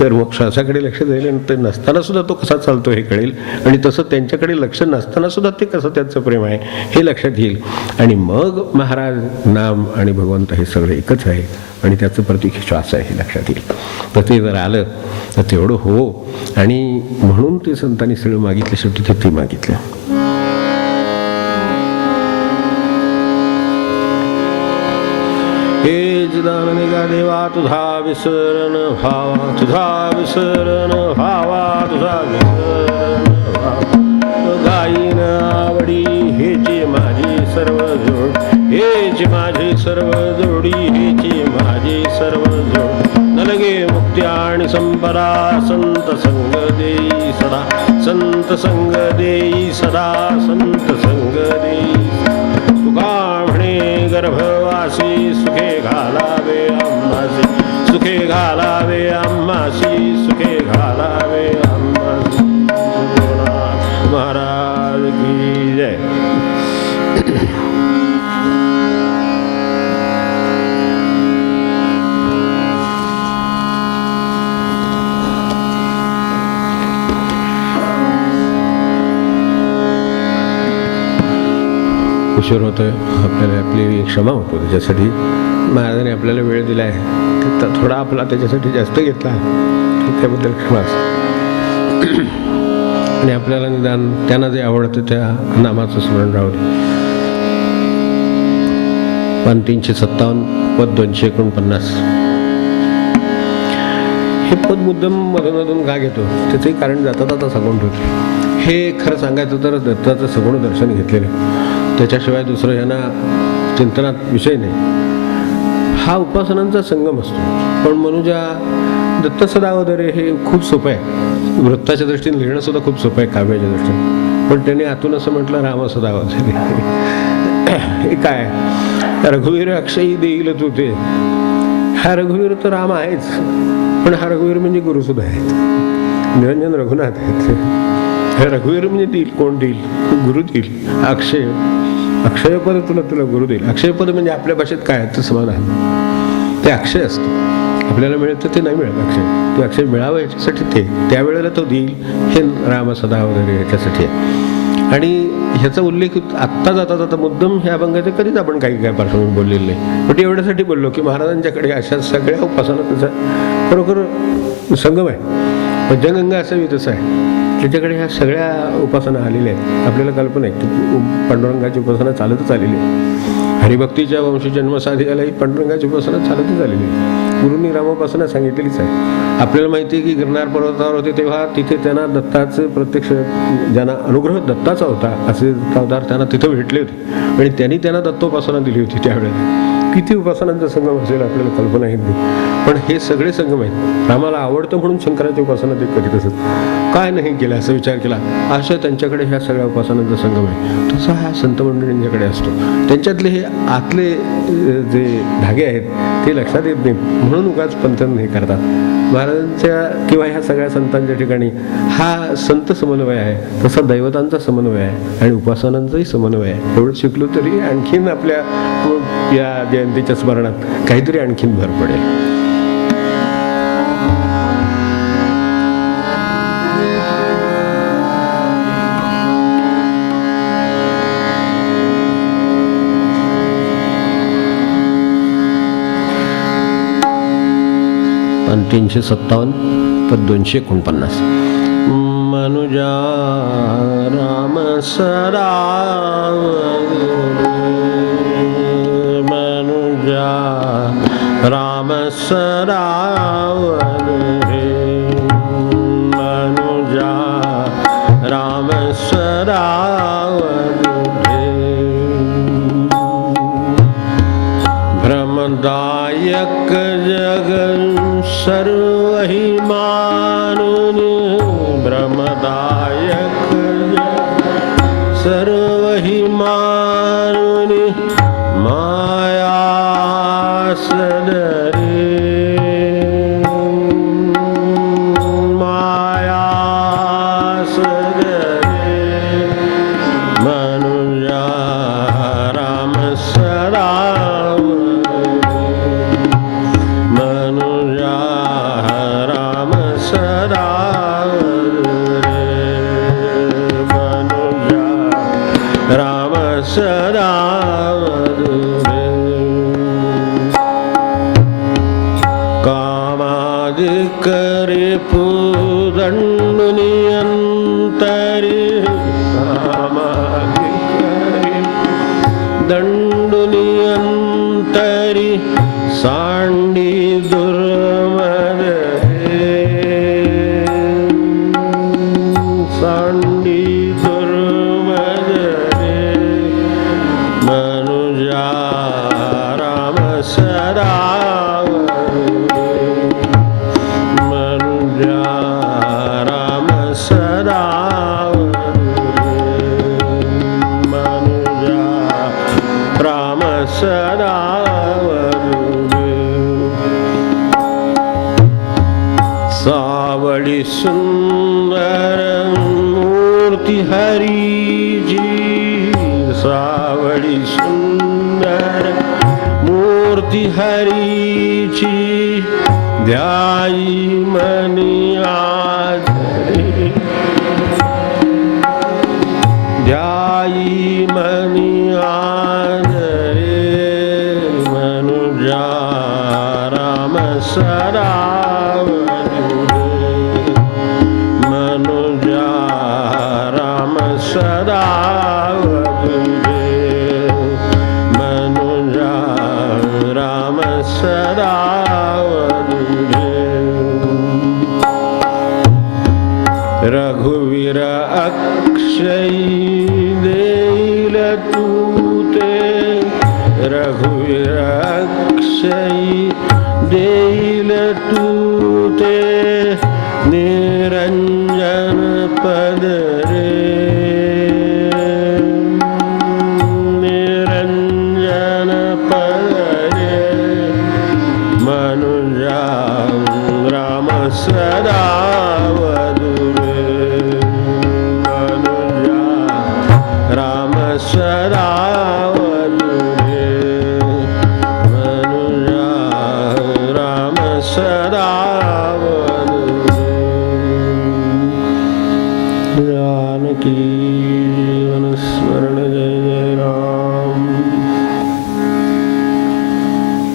तर मग श्वासाकडे लक्ष द्यायला ते नसताना सुद्धा तो कसा चालतो हे कळेल. आणि तसं त्यांच्याकडे लक्ष नसताना सुद्धा ते कसं त्यांचं प्रेम आहे हे लक्षात येईल. आणि मग महाराज, नाम आणि भगवंत हे सगळं एकच आहे आणि त्याचं प्रतीक श्वास आहे हे लक्षात येईल. तर ते जर आलं तर तेवढं हो. आणि म्हणून ते संतांनी सगळं मागितलं, शेवटी ते मागितलं. हे चिदानंदिका देवा तुझा विसरण भावा, तुझा विसरण भावा, तुझा विसरण भावा, गायीन आवडी हेची माझी सर्व जोड, हेची माझी सर्व जोडी, हेची माझी सर्व जोड. नलगे मुक्ती आणि संपदा, संत संग देई सदा, संत संग देई सदा, संत संग देई. तुका म्हणे गर्भवासी सुखे घालावे आम्हासी, सुखे घालावे आम्हासी, सुखे घालावे आम्हासी. उशीर होतोय, आपल्याला आपली क्षमा होतो. त्याच्यासाठी महाराजांनी आपल्याला वेळ दिला आहे, तर थोडा आपला त्याच्यासाठी जास्त घेतला, त्याबद्दल क्षमा. आणि आपल्याला निदान त्यांना जे आवडतं त्या नामाचं स्मरण राहू दे. पान 357, पद 249. हे पद मुद्दाम मधून का घेतो, त्याचंही कारण जाता सांगून ठेवतो. हे खरं सांगायचं तर दत्ताचं सगुण दर्शन घेतलेलं, त्याच्याशिवाय दुसरं यांना चिंतनात विषय नाही. हा उपासनांचा संगम असतो. पण मनुजा दत्त सदावधरे हे खूप सोपं आहे, वृत्ताच्या दृष्टीने लिहिणं सुद्धा खूप सोपं आहे, काव्याच्या दृष्टीने. पण त्यांनी आतून असं म्हटलं राम सदावधरे. हे काय, रघुवीर अक्षयी देईल तू ते. हा रघुवीर तर राम आहेच, पण हा रघुवीर म्हणजे गुरु सुद्धा आहेत, निरंजन रघुनाथ आहेत. रघुवीर म्हणजे देईल, कोण देईल? गुरु देईल. अक्षय, अक्षयपद तुला गुरु देईल. अक्षयपद म्हणजे आपल्या भाषेत काय तर समाधान, ते अक्षय असतं. आपल्याला मिळतं ते नाही मिळत अक्षय, ते अक्षय मिळावं याच्यासाठी ते त्यावेळेला तो देईल. हे राम सदा वगैरे याच्यासाठी आहे. आणि ह्याचा उल्लेख आत्ता जाता मुद्दम ह्या अभंगाचे कधीच आपण काही पार्श्वभूमी बोललेलं नाही, पण एवढ्यासाठी बोललो की महाराजांच्याकडे अशा सगळ्या उपासना त्याचा खरोखर संगम आहे. पंचगंगा असावी तसं आहे, त्याच्याकडे ह्या सगळ्या उपासना आलेल्या आहेत. आपल्याला कल्पना आहे की पांडुरंगाची उपासना चालतच आलेली आहे. हरिभक्तीच्या वंशी जन्मसाधिकालाही पांडुरंगाची उपासना चालतच आलेली आहे. गुरूंनी रामोपासना सांगितलेलीच आहे. आपल्याला माहिती आहे की गिरनार पर्वतावर होते तेव्हा तिथे त्यांना दत्ताचे प्रत्यक्ष, ज्यांना अनुग्रह दत्ताचा होता असे अवतार त्यांना तिथं भेटले होते आणि त्यांनी त्यांना दत्तोपासना दिली होती. त्यावेळेला किती उपासनांचा संगम असेल आपल्याला कल्पना येत नाही. पण हे सगळे संगम आहेत. रामाला आवडतं म्हणून शंकराची उपासना ते करीत असत, काय नाही केलं असा विचार केला, अशा त्यांच्याकडे ह्या सगळ्या उपासनांचा संगम आहे. तसा हा संत मंडळींच्याकडे असतो. त्यांच्यातले हे आतले जे धागे आहेत ते लक्षात येत नाहीत, म्हणून उगाच पंथन हे करतात. महाराजांच्या किंवा ह्या सगळ्या संतांच्या ठिकाणी हा संत समन्वय आहे, तसा दैवतांचा समन्वय आहे आणि उपासनांचाही समन्वय आहे. एवढं शिकलो तरी आणखीन आपल्या या जयंतीच्या स्मरणात काहीतरी आणखीन भर पडेल. पान 357, पद 249. मनुजा राम सदा, मनुजा राम सदा रे, मनुजा राम सदा रे. भ्रमदायक जगन सर्वहि मानुन, भ्रमदायक सर्वहि मानुन, माया सदरे, माया सदरे. मनुजा राम सदा, मनुजा राम सदा रे, मनुजा राम सदा रे. कामादिक रिपुदंडुनि अंतरि, कामादिक दंडुनि अंतरि, सांडी दुर्मद रे, सांडी दुर्मद रे. मनुजा राम सदा रे, मनुजा राम सदा रे, मनुजा राम सदा रे. सावळी सुंदर मूर्ती हरीची, सावळी सुंदर मूर्ती हरीची, ध्याई मनी आधरी, ध्याई मनी रघुवीर अक्षयी देईल तूते, रघुवीर अक्षयी देईल तूते, निरंजन पद रे, निरंजन पद रे, मनुजा राम सदा सदा वदुरे, मनुजा राम सदा वदुरे। जानकी